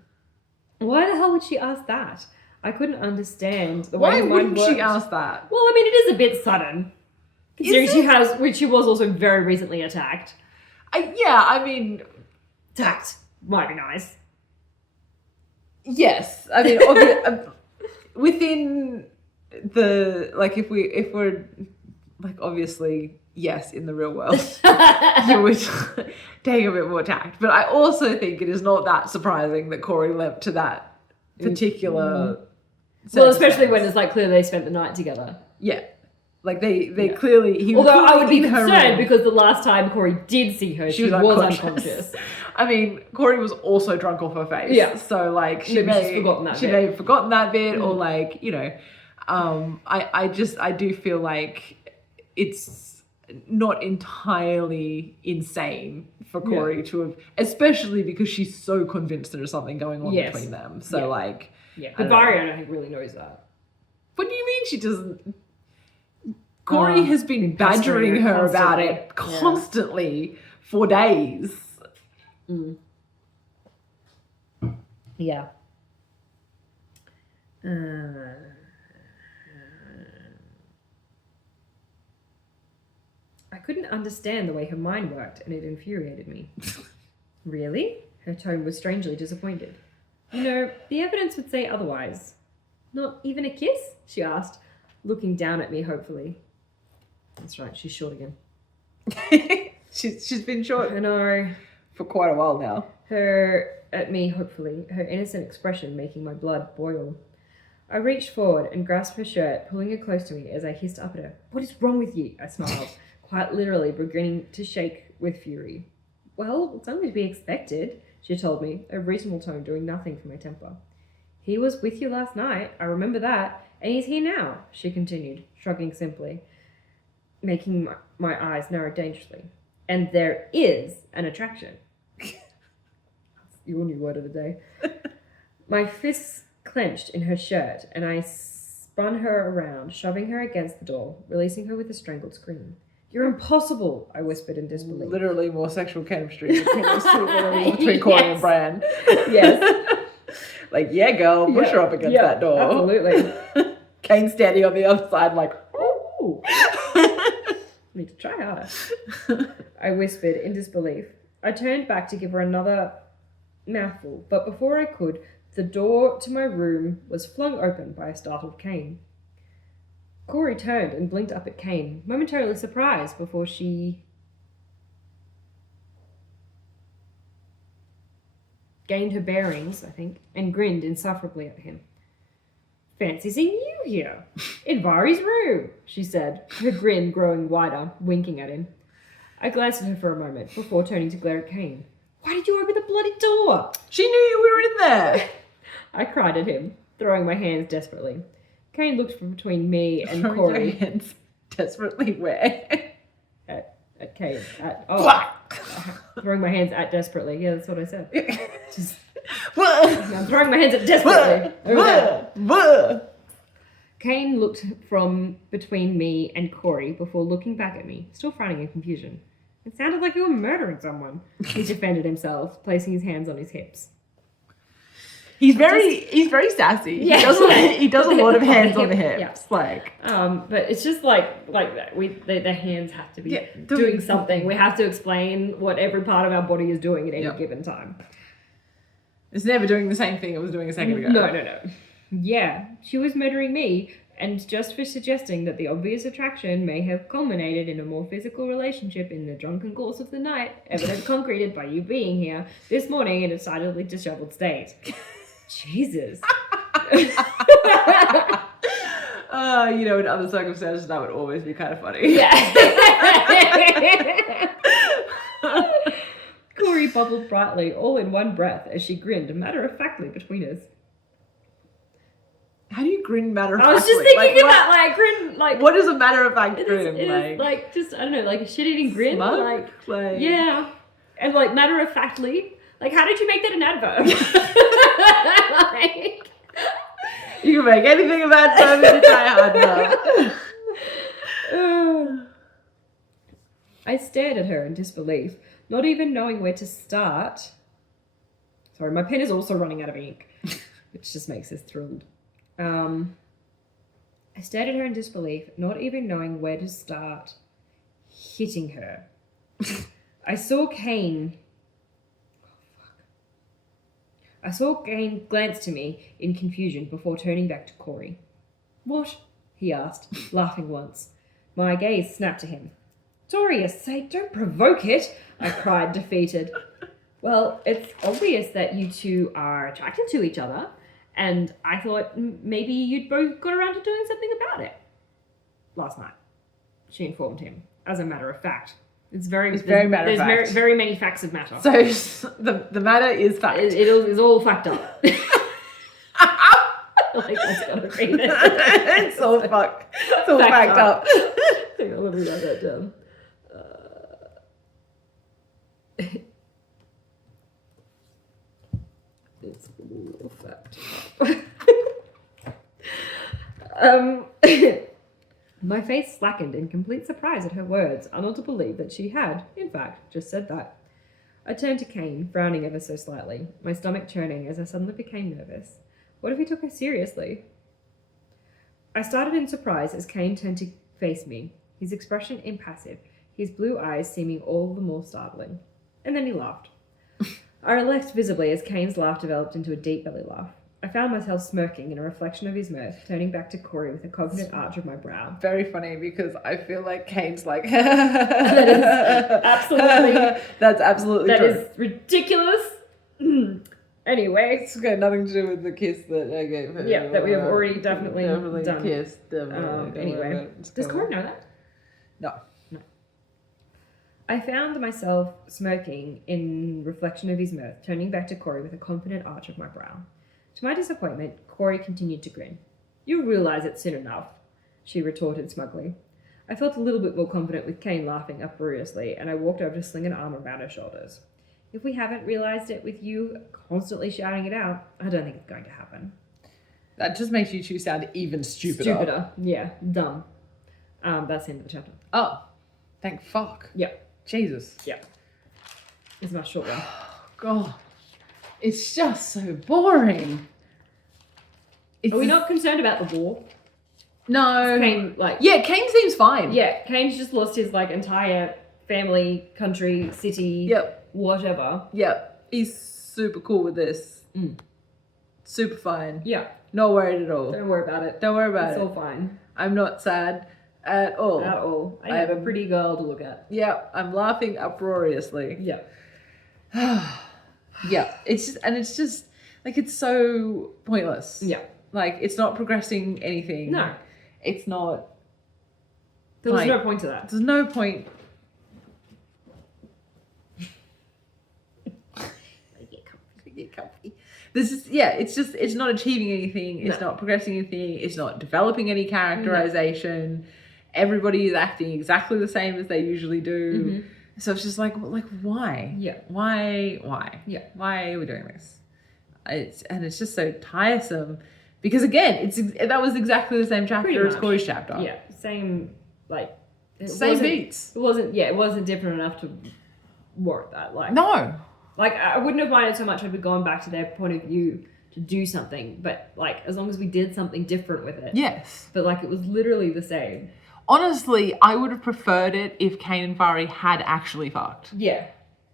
Why the hell would she ask that? I couldn't understand the way Why her mind wouldn't she worked. ask that? Well, I mean, it is a bit sudden. Considering she was also very recently attacked. I mean... Attacked might be nice. Yes. I mean, within the... Like, if we're... Like, obviously, yes, in the real world, you would take a bit more tact. But I also think it is not that surprising that Corey leapt to that particular... Well, especially when it's like clearly they spent the night together. Yeah. Like they clearly... Although I would be concerned because the last time Corey did see her, she was unconscious. I mean, Corey was also drunk off her face. Yeah. So like she Maybe may have forgotten that bit or like, you know, I do feel like it's not entirely insane for Corey to have, especially because she's so convinced there's something going on between them. So like... Yeah, but Vari, I don't think, really knows that. What do you mean she doesn't? Corey has been badgering her about it constantly for days. Mm. Yeah. I couldn't understand the way her mind worked, and it infuriated me. Really? Her tone was strangely disappointed. You know, the evidence would say otherwise. Not even a kiss? She asked, looking down at me hopefully. That's right, she's short again. she's been short. I know. For quite a while now. Her at me hopefully, her innocent expression making my blood boil. I reached forward and grasped her shirt, pulling her close to me as I hissed up at her. What is wrong with you? I smiled, quite literally beginning to shake with fury. Well, it's only to be expected, she told me, a reasonable tone doing nothing for my temper. He was with you last night, I remember that, and he's here now, she continued, shrugging simply, making my eyes narrow dangerously. And there is an attraction. Your new word of the day. My fists clenched in her shirt, and I spun her around, shoving her against the door, releasing her with a strangled scream. You're impossible, I whispered in disbelief. Literally more sexual chemistry between Corey and Brian. Yes. Like, yeah, girl, push her up against that door. Absolutely. Kane standing on the other side like, ooh. Need to try harder. I whispered in disbelief. I turned back to give her another mouthful, but before I could, the door to my room was flung open by a startled Kane. Corey turned and blinked up at Kane, momentarily surprised before she gained her bearings, I think, and grinned insufferably at him. Fancy seeing you here, in Vari's room, she said, her grin growing wider, winking at him. I glanced at her for a moment before turning to glare at Kane. Why did you open the bloody door? She knew you were in there. I cried at him, throwing my hands desperately. Kane looked from between me and Corey. Hands desperately where? At Kane. Throwing my hands at desperately. Yeah, that's what I said. I'm throwing my hands at desperately. Kane looked from between me and Corey before looking back at me, still frowning in confusion. It sounded like you were murdering someone. He defended himself, placing his hands on his hips. He's very sassy. Yeah. He does a lot of hands on the hips. Yeah. Like, but it's just like that. The hands have to be doing something. We have to explain what every part of our body is doing at any given time. It's never doing the same thing it was doing a second ago. No. Yeah, she was murdering me, and just for suggesting that the obvious attraction may have culminated in a more physical relationship in the drunken course of the night, evident concreted by you being here this morning in a decidedly disheveled state. Jesus. In other circumstances, that would always be kind of funny. Yeah. Corey bubbled brightly, all in one breath, as she grinned matter-of-factly between us. How do you grin matter-of-factly? I was just thinking about, like, grin, like... What is a matter-of-fact grin? It is, like, just, I don't know, like a shit-eating grin. Smug? Like, yeah. And, like, matter-of-factly. Like, how did you make that an adverb? You can make anything about time if you try hard enough. I stared at her in disbelief, not even knowing where to start. Sorry, my pen is also running out of ink, which just makes us thrilled. I stared at her in disbelief, not even knowing where to start hitting her. I saw Kane glance to me in confusion before turning back to Corey. "What?" he asked, laughing once. My gaze snapped to him. "Doria's sake, don't provoke it," I cried, defeated. "Well, it's obvious that you two are attracted to each other, and I thought maybe you'd both got around to doing something about it last night," she informed him. As a matter of fact. It's very matter of fact. There's very many facts of matter. So the matter is fact. It is all fact up. Like that's gotta be it. It's all fuck. It's all fact up. Hang on, let me write that down. It's all fact. My face slackened in complete surprise at her words, unable to believe that she had, in fact, just said that. I turned to Kane, frowning ever so slightly, my stomach churning as I suddenly became nervous. What if he took her seriously? I started in surprise as Kane turned to face me, his expression impassive, his blue eyes seeming all the more startling. And then he laughed. I relaxed visibly as Kane's laugh developed into a deep belly laugh. I found myself smirking in a reflection of his mirth, turning back to Corey with a confident arch of my brow. Very funny because I feel like Kane's like That is absolutely That's absolutely that true. is ridiculous. Anyway, It's got nothing to do with the kiss that I gave her. yeah, that we have already definitely done. Kissed. Definitely. Anyway, does Corey know that? No. I found myself smirking in reflection of his mirth, turning back to Corey with a confident arch of my brow. To my disappointment, Corey continued to grin. "You'll realise it soon enough," she retorted smugly. I felt a little bit more confident with Kane laughing uproariously, and I walked over to sling an arm around her shoulders. "If we haven't realised it with you constantly shouting it out, I don't think it's going to happen." That just makes you two sound even stupider. Stupider. Yeah. Dumb. That's the end of the chapter. Oh, thank fuck. Yeah. Jesus. Yeah. It's my short one. God. It's just so boring. Are we not concerned about the war? No. Kane, Kane seems fine. Yeah, Kane's just lost his, entire family, country, city, Yep. whatever. Yep. He's super cool with this. Super fine. Yeah. Not worried at all. Don't worry about it. Don't worry about It's it. all fine. I'm not sad at all. At all. I have a pretty girl to look at. Yeah, I'm laughing uproariously. Yeah. Yeah, it's just it's so pointless. Yeah. It's not progressing anything. No. It's not. There was no point to that. There's no point. Get comfy. It's not achieving anything. It's not progressing anything. It's not developing any characterization. No. Everybody is acting exactly the same as they usually do. Mm-hmm. So it's just why? Yeah. Why? Yeah. Why are we doing this? It's just so tiresome because again, that was exactly the same chapter as Corey's chapter. Yeah. Same same beats. It wasn't different enough to warrant that. No. I wouldn't have minded so much if we'd gone back to their point of view to do something, but as long as we did something different with it. Yes. But it was literally the same. Honestly, I would have preferred it if Kane and Vari had actually fucked. Yeah.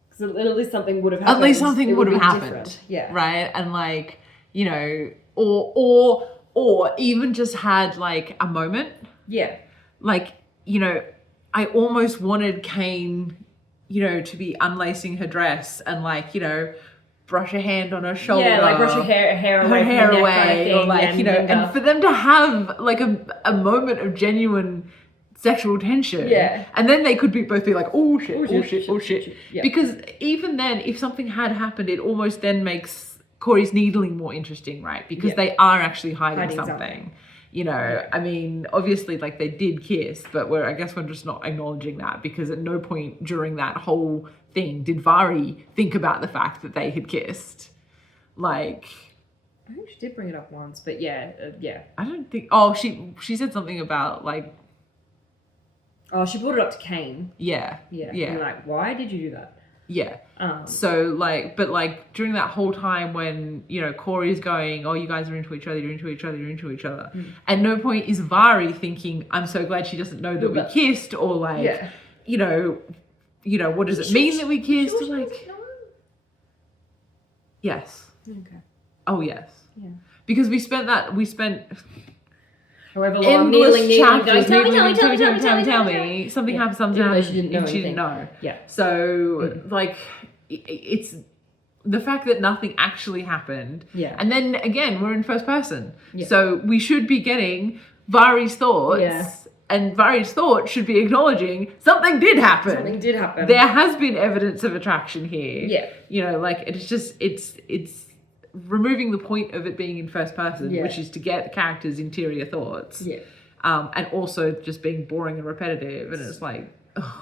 Because at least something would have happened. At least something would have happened. Different. Yeah. Right? And or even just had a moment. Yeah. I almost wanted Kane, to be unlacing her dress and brush a hand on her shoulder. Yeah, brush her hair away. Or and for them to have a moment of genuine sexual tension. Yeah. And then they could both be oh shit. Yeah. Because even then, if something had happened, it almost then makes Corey's needling more interesting, right? Because they are actually hiding something. I mean, obviously, they did kiss, but I guess we're just not acknowledging that because at no point during that whole thing did Vari think about the fact that they had kissed. I think she did bring it up once, but yeah. I don't think. Oh, she said something about like. Oh, she brought it up to Kane. Yeah. Yeah. Yeah. And like, why did you do that? Yeah. So like, but like during that whole time when, you know, Corey's going, oh, you guys are into each other, you're into each other, you're into each other. At no point is Vari thinking, I'm so glad she doesn't know that we kissed, or like, you know, what does it mean that we kissed? Sure, like, yes. Okay. Oh yes. Yeah. Because we spent however long, kneeling, chapters, going, tell me. Something happened, something Even though happened, she didn't know and she didn't anything. know. Yeah. So, like, it's the fact that nothing actually happened. Yeah. And then, again, we're in first person. Yeah. So we should be getting Vari's thoughts. Yeah. And Vari's thought should be acknowledging something did happen. Something did happen. There has been evidence of attraction here. Yeah. You know, like, it's just, it's removing the point of it being in first person, which is to get the character's interior thoughts. Yeah. And also just being boring and repetitive. And it's like, ugh.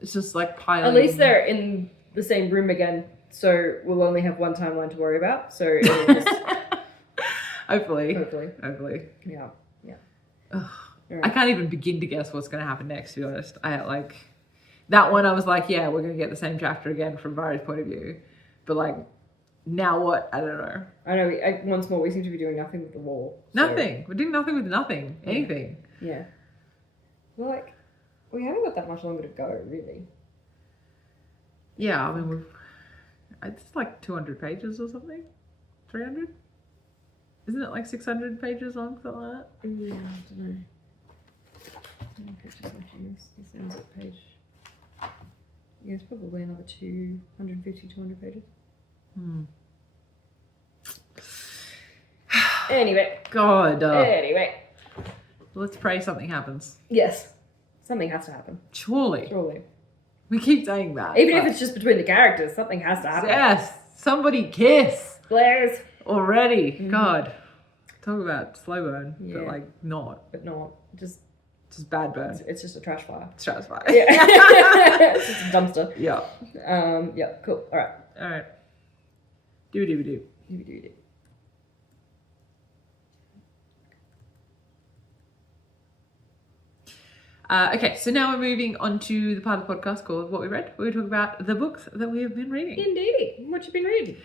It's just like piling. At least they're in the same room again, so we'll only have one timeline to worry about. So it'll just... Hopefully. Yeah. Right. I can't even begin to guess what's going to happen next, to be honest. I like that one. I was like, yeah, we're going to get the same chapter again from Vari's point of view. But like, now what? I don't know. I know. Once more, we seem to be doing nothing with the wall. So... Nothing. We're doing nothing with nothing. Anything. Yeah. Well, like, we haven't got that much longer to go, really. Yeah, I mean, it's like 200 pages or something. 300? Isn't it like 600 pages long, something like that? Yeah, I don't know. This ends at page. Yeah, it's probably another 250, 200 pages. Anyway. God. Anyway. Let's pray something happens. Yes. Something has to happen. Surely. Surely. We keep saying that. Even if it's just between the characters, something has to happen. Yes. Somebody kiss. Blair's. Already. God. Talk about slow burn. Yeah. But like not. But not. Just bad burn. It's just a trash fire. It's trash fire. Yeah. It's just a dumpster. Yeah. Yeah, cool. Alright. Do. Okay, so now we're moving on to the part of the podcast called What We Read, where we talk about the books that we have been reading. Indeed. What you been reading?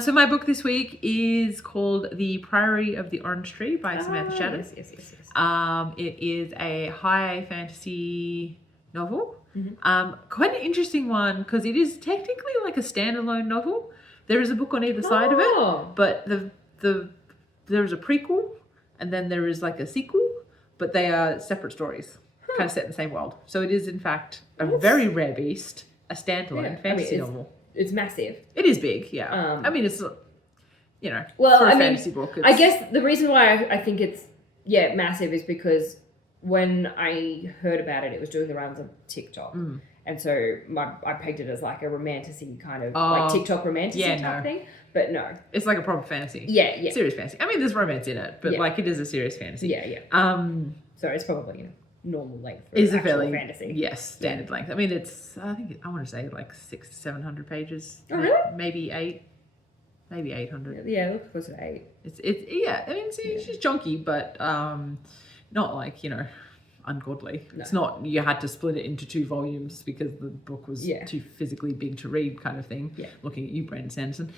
So my book this week is called The Priory of the Orange Tree by Samantha Shannon. Yes. It is a high fantasy novel. Mm-hmm. Quite an interesting one because it is technically like a standalone novel. There is a book on either side of it, but there is a prequel and then there is like a sequel, but they are separate stories, kind of set in the same world. So it is in fact a very rare beast, a standalone fantasy novel. It's massive. It is big, yeah. I mean, it's, you know, well, for a fantasy book. I guess the reason why I think it's, massive is because when I heard about it, it was doing the rounds of TikTok. And so I pegged it as like a romantasy kind of, like TikTok romantasy type thing. But no. It's like a proper fantasy. Yeah. Serious fantasy. I mean, there's romance in it, but like it is a serious fantasy. Yeah. So it's probably, normal length for is a actual fairly fantasy. Yes, standard length. I mean, it's I want to say like 600 to 700 pages. Oh really? Maybe 800. Yeah, it looks close to 8. It's I mean, it's just chunky, but not like ungodly. No. It's not you had to split it into 2 volumes because the book was too physically big to read, kind of thing. Yeah. Looking at you, Brandon Sanderson.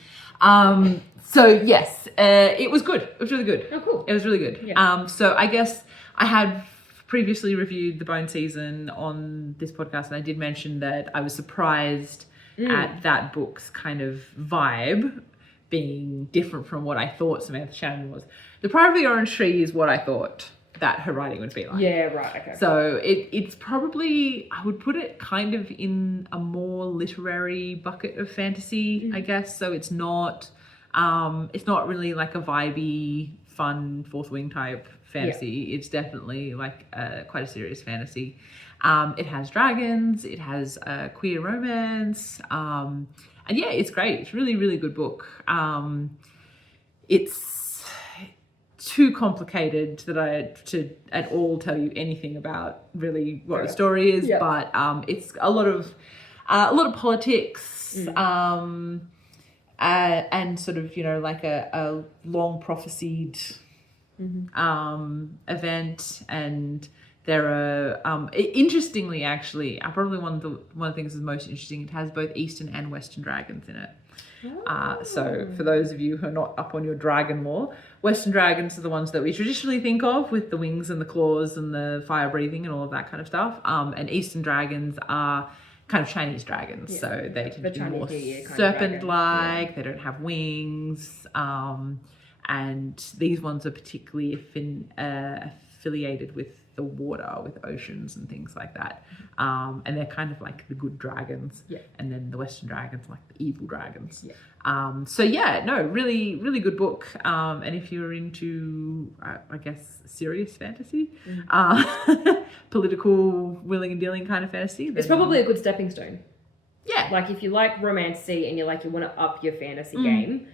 So yes, it was good. It was really good. Oh, cool. It was really good. Yeah. So I guess I had previously reviewed The Bone Season on this podcast, and I did mention that I was surprised at that book's kind of vibe being different from what I thought Samantha Shannon was. The Pride of the Orange Tree is what I thought that her writing would be like. Yeah, right, okay. So it's probably, I would put it kind of in a more literary bucket of fantasy, I guess. So it's not really like a vibey, fun, Fourth Wing type fantasy. Yeah. It's definitely like quite a serious fantasy. It has dragons, it has queer romance, and yeah, it's great. It's really, really good book. It's too complicated to at all tell you anything about really what the story is, but it's a lot of politics, and sort of, like a long prophesied event. And there are interestingly, actually, probably one of the things that's most interesting, it has both Eastern and Western dragons in it. So for those of you who are not up on your dragon lore, Western dragons are the ones that we traditionally think of, with the wings and the claws and the fire breathing and all of that kind of stuff. And Eastern dragons are kind of Chinese dragons, so they tend to be more serpent-like. They don't have wings, and these ones are particularly affiliated with the water, with oceans and things like that. And they're kind of like the good dragons. Yeah. And then the Western dragons are like the evil dragons. Yeah. So yeah, no, really, really good book. And if you're into, I guess, serious fantasy, political willing and dealing kind of fantasy, it's probably a good stepping stone. Yeah. Like if you like romancy and you want to up your fantasy game,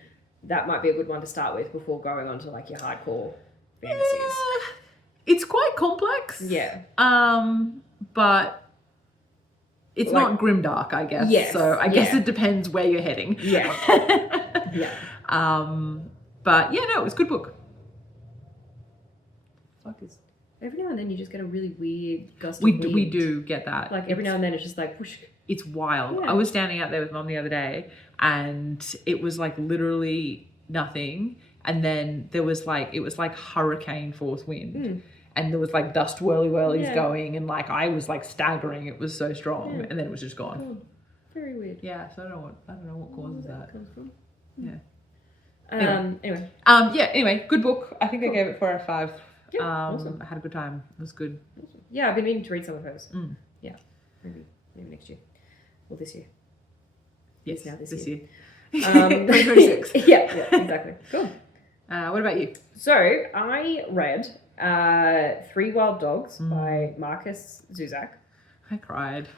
that might be a good one to start with before going on to like your hardcore fantasies. Yeah. It's quite complex. Yeah. But it's Like- not grimdark, I guess. Yes, So I guess yeah. it depends where you're heading. Yeah. Yeah. But yeah, no, it was a good book. Every now and then you just get a really weird gust of We wind. do get that. Like every now and then it's just like whoosh. It's wild. Yeah. I was standing out there with Mum the other day, and it was like literally nothing. And then there was like, it was like hurricane force wind. And there was like dust whirlies going, and like I was like staggering. It was so strong, and then it was just gone. Oh, very weird. Yeah, so I don't know what causes that. comes from. Yeah. Anyway. Anyway, good book. I think I gave it 4 out of 5. Yeah, awesome. I had a good time. It was good. Yeah, I've been meaning to read some of hers. Yeah. Maybe next year. Or this year. Yes, It's now this year. 2026. yeah, exactly. Cool. What about you? So I read 3 Wild Dogs by Marcus Zuzak. I cried.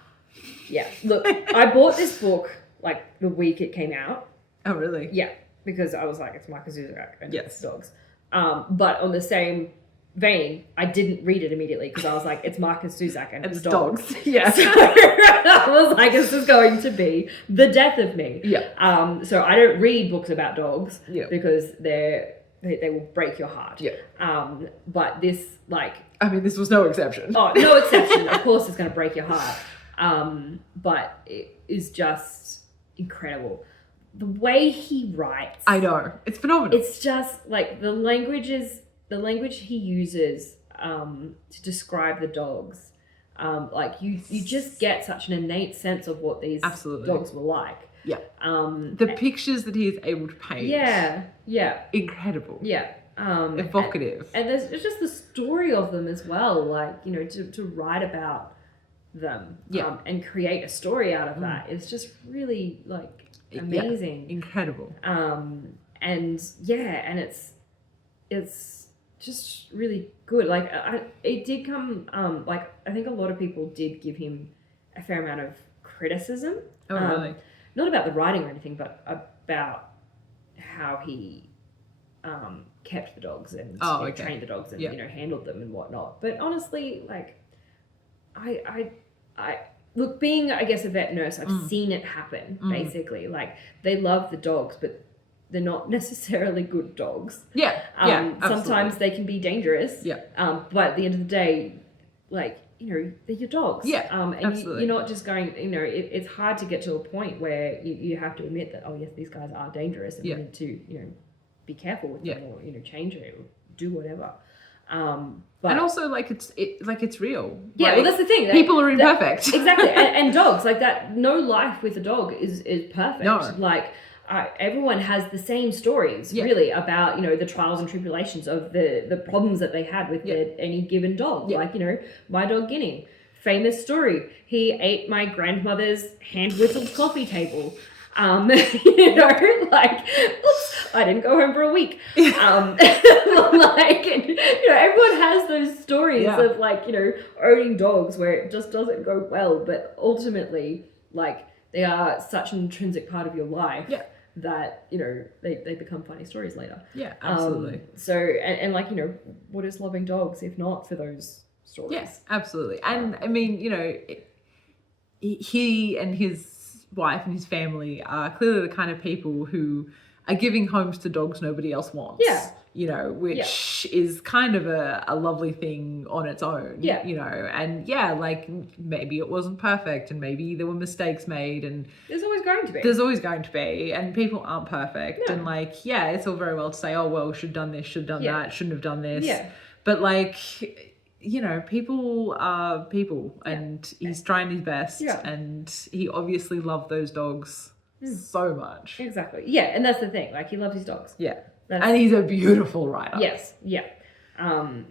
Yeah, look, I bought this book like the week it came out. Oh, really? Yeah, because I was like, it's Marcus Zuzak and Yes. it's dogs. But on the same vein, I didn't read it immediately because I was like, it's Marcus Zuzak and it's dogs. Yeah. So I was like, this is going to be the death of me. Yeah. So I don't read books about dogs Yeah. because they will break your heart. Yeah. But this, like... I mean, this was no exception. Oh, no exception. Of course it's going to break your heart. But it is just incredible. The way he writes... I know. It's phenomenal. It's just, like, the language he uses to describe the dogs. Like, you just get such an innate sense of what these dogs were like. Yeah. The pictures that he is able to paint. Yeah. Incredible. Yeah. Evocative. And there's just the story of them as well, like, you know, to write about them and create a story out of that is just really, like, amazing. Yeah. Incredible. And it's just really good. Like, it did come, like, I think a lot of people did give him a fair amount of criticism. Oh, really? Not about the writing or anything, but about how he kept the dogs and trained the dogs and you know, handled them and whatnot. But honestly, like, I look, being, I guess, a vet nurse, I've seen it happen. Basically, like, they love the dogs, but they're not necessarily good dogs. Yeah. Sometimes they can be dangerous. Yeah. But at the end of the day, like, you know, they're your dogs. Yeah, and absolutely. you're not just going, you know, it's hard to get to a point where you have to admit that, oh, yes, these guys are dangerous and you need to, you know, be careful with them or, you know, change it or do whatever. But and also, like, it's real. Yeah, like, well, that's the thing. People are imperfect. Exactly. And dogs, like that, no life with a dog is perfect. No. Like, everyone has the same stories, really, about, you know, the trials and tribulations of the problems that they had with any given dog. Like, you know, my dog Guinea, famous story. He ate my grandmother's hand-whittled coffee table. You know, like, oops, I didn't go home for a week. Like, and, you know, everyone has those stories of, like, you know, owning dogs where it just doesn't go well, but ultimately, like, they are such an intrinsic part of your life that, you know, they become funny stories later. Yeah, absolutely. So, and like, you know, what is loving dogs if not for those stories? Yes, absolutely. And I mean, you know, he and his wife and his family are clearly the kind of people who are giving homes to dogs nobody else wants. Yeah. You know, which is kind of a lovely thing on its own. Yeah. You know, and yeah, like maybe it wasn't perfect and maybe there were mistakes made, and There's always going to be. there's always going to be, and people aren't perfect. No. And like, yeah, it's all very well to say, oh, well, should have done this, should have done Yeah. that, shouldn't have done this. Yeah. But like, you know, people are people, and he's trying his best. Yeah. And he obviously loved those dogs so much. Exactly. Yeah, and that's the thing. Like, he loves his dogs. Yeah. That's, And he's a beautiful writer. yes. Yeah.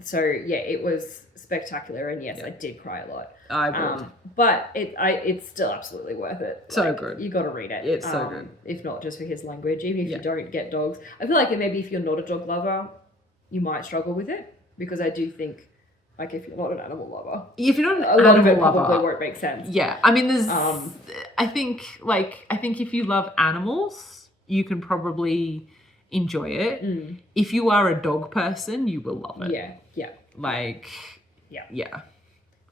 So yeah, it was spectacular, and yes, Yeah. I did cry a lot. I would. But it's still absolutely worth it. So Like, good. You got to read it. It's so good. If not just for his language, even if Yeah. you don't get dogs, I feel like maybe if you're not a dog lover, you might struggle with it, because I do think, like, if you're not an animal lover, If you're not a an lot of it animal probably lover, won't make sense. yeah. I mean, there's. Um, I think if you love animals, you can probably enjoy it. If you are a dog person, you will love it. Yeah. Yeah. Like. Yeah. Yeah.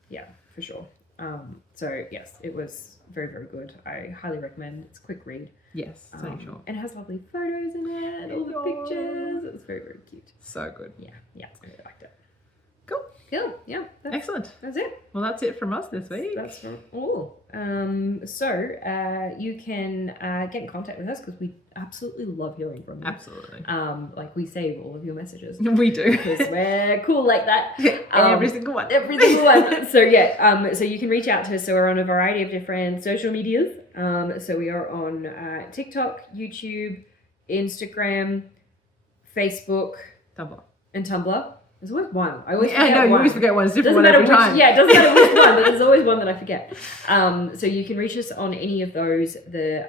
Yeah, for sure. So yes, it was very, very good. I highly recommend. It's a quick read. Yes. So sure. And it has lovely photos in it, all the pictures. It was very, very cute. So good. Yeah, I really liked it. Cool. Cool. Yeah, Excellent. that's it. Well, that's it from us this week. That's from all. So you can get in contact with us, because we absolutely love hearing from you. Absolutely. Like, we save all of your messages We do. because we're cool like that. Every single one. Every single one. So yeah, so you can reach out to us. So we're on a variety of different social medias. So we are on TikTok, YouTube, Instagram, Facebook, Tumblr. and Tumblr. There's always one. I always Yeah, I forget know. You one. always forget one. It's different Doesn't one matter every which, time. yeah, it doesn't matter which one, but there's always one that I forget. So you can reach us on any of those. The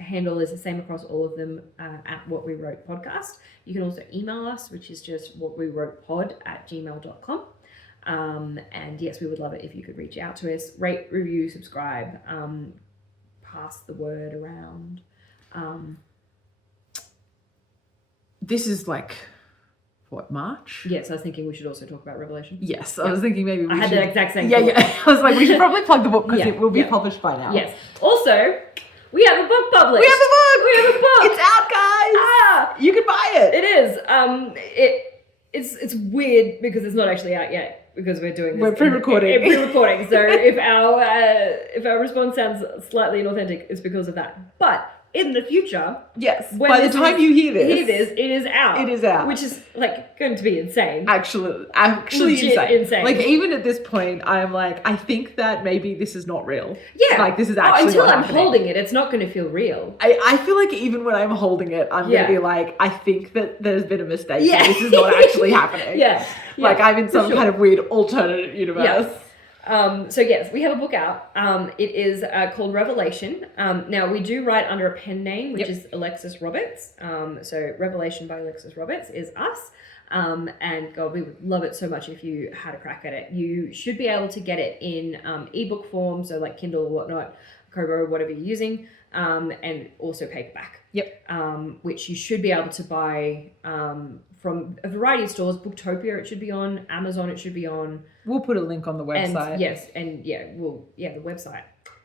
handle is the same across all of them, at What We Wrote Podcast. You can also email us, which is just whatwewrotepod@gmail.com. And yes, we would love it if you could reach out to us, rate, review, subscribe, pass the word around. This is like, what, March? Yes, I was thinking we should also talk about Revelation. Yes, I was thinking maybe we I had should. the exact same Yeah, thought. yeah. I was like, we should probably plug the book because Yeah, it will be yeah. published by now. Yes. Also, we have a book published. We have a book! We have a book! It's out, guys! Ah! You can buy it! It is. It's weird because it's not actually out yet, because we're doing this. We're pre-recording. In pre-recording. So if our response sounds slightly inauthentic, it's because of that. But in the future, Yes, when by the this time is- you hear this, it is out. It is out. Which is like going to be insane. actually Legit insane. Like, even at this point, I'm like, I think that maybe this is not real. Yeah. Like, this is actually until not I'm happening. holding it, it's not going to feel real. I feel like even when I'm holding it, I'm Yeah. going to be like, I think that there's been a mistake. Yeah. And this is not actually happening. Yeah. Like, I'm in for some sure. kind of weird alternate universe. Yes. So yes, we have a book out. It is called Revelation. Now we do write under a pen name, which Yep. is Alexis Roberts. So Revelation by Alexis Roberts is us. And God, we would love it so much if you had a crack at it. You should be able to get it in ebook form, so like Kindle or whatnot, Kobo, whatever you're using, and also paperback. Yep. Which you should be able to buy from a variety of stores. Booktopia, it should be on. Amazon, it should be on. We'll put a link on the website. And yes, and yeah, the website.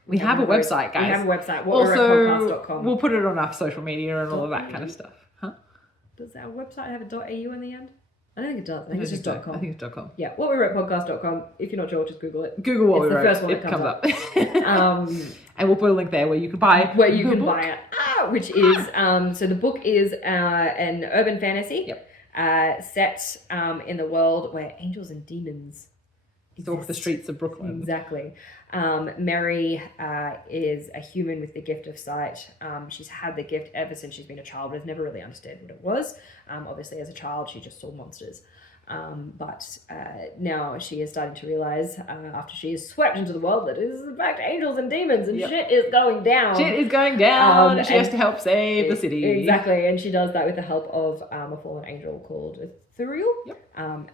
We have a website, guys. We have a website. Also, whatwewerepodcast.com. we'll put it on our social media and all of that kind of stuff. Huh? Does our website have a .au in the end? I don't think it does. I think it's just I .com. think it's .com. Yeah, whatwewerepodcast.com. If you're not sure, just Google it. Google what It's we the wrote. first one it that comes comes up. Um, and we'll put a link there where you can buy where you the can book. buy it. Which is, so the book is an urban fantasy. Yep. Set in the world where angels and demons Stalk the streets of Brooklyn. Exactly. Mary is a human with the gift of sight. She's had the gift ever since she's been a child, but has never really understood what it was. Obviously, as a child, she just saw monsters. But now she is starting to realize, after she is swept into the world, that it is in fact angels and demons, and Yep. shit is going down. Shit is going down. and she has and- to help save the city. Exactly, and she does that with the help of a fallen angel called Ethereal. Yep.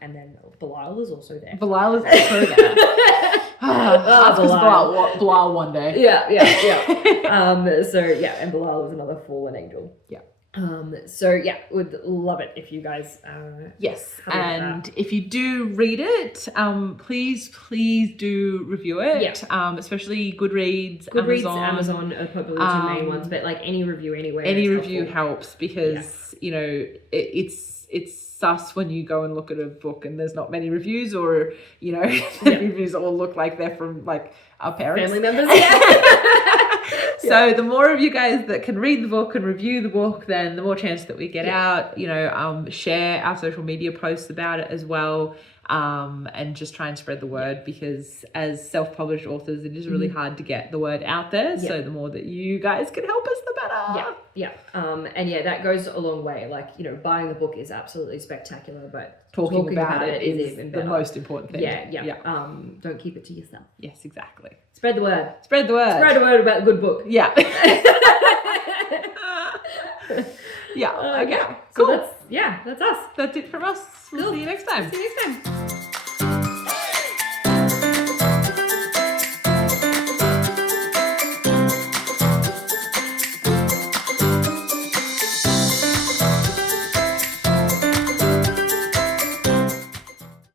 And then Belial is also there. Belial is also there. Ask us Belial. Belial one day. Yeah. So yeah, and Belial is another fallen angel. Yeah. So yeah, would love it if you guys Yes, have a look at and if you do read it, please do review it. Especially Goodreads, Amazon are probably the two main ones, but like any review anywhere. Any is review helpful. helps because you know it's sus when you go and look at a book and there's not many reviews, or you know the reviews all look like they're from like our parents, family members. So the more of you guys that can read the book and review the book, then the more chance that we get out. You know, share our social media posts about it as well, and just try and spread the word, because as self-published authors, it is really hard to get the word out there. So the more that you guys can help us, the better. And that goes a long way. Like, you know, buying the book is absolutely spectacular, but talking about it is even better. The most important thing. Don't keep it to yourself. Yes, exactly. Spread the word. Spread the word. Spread the word about a good book. Yeah. Okay. So Cool. that's us. That's it from us. We'll see you next time. See you next time.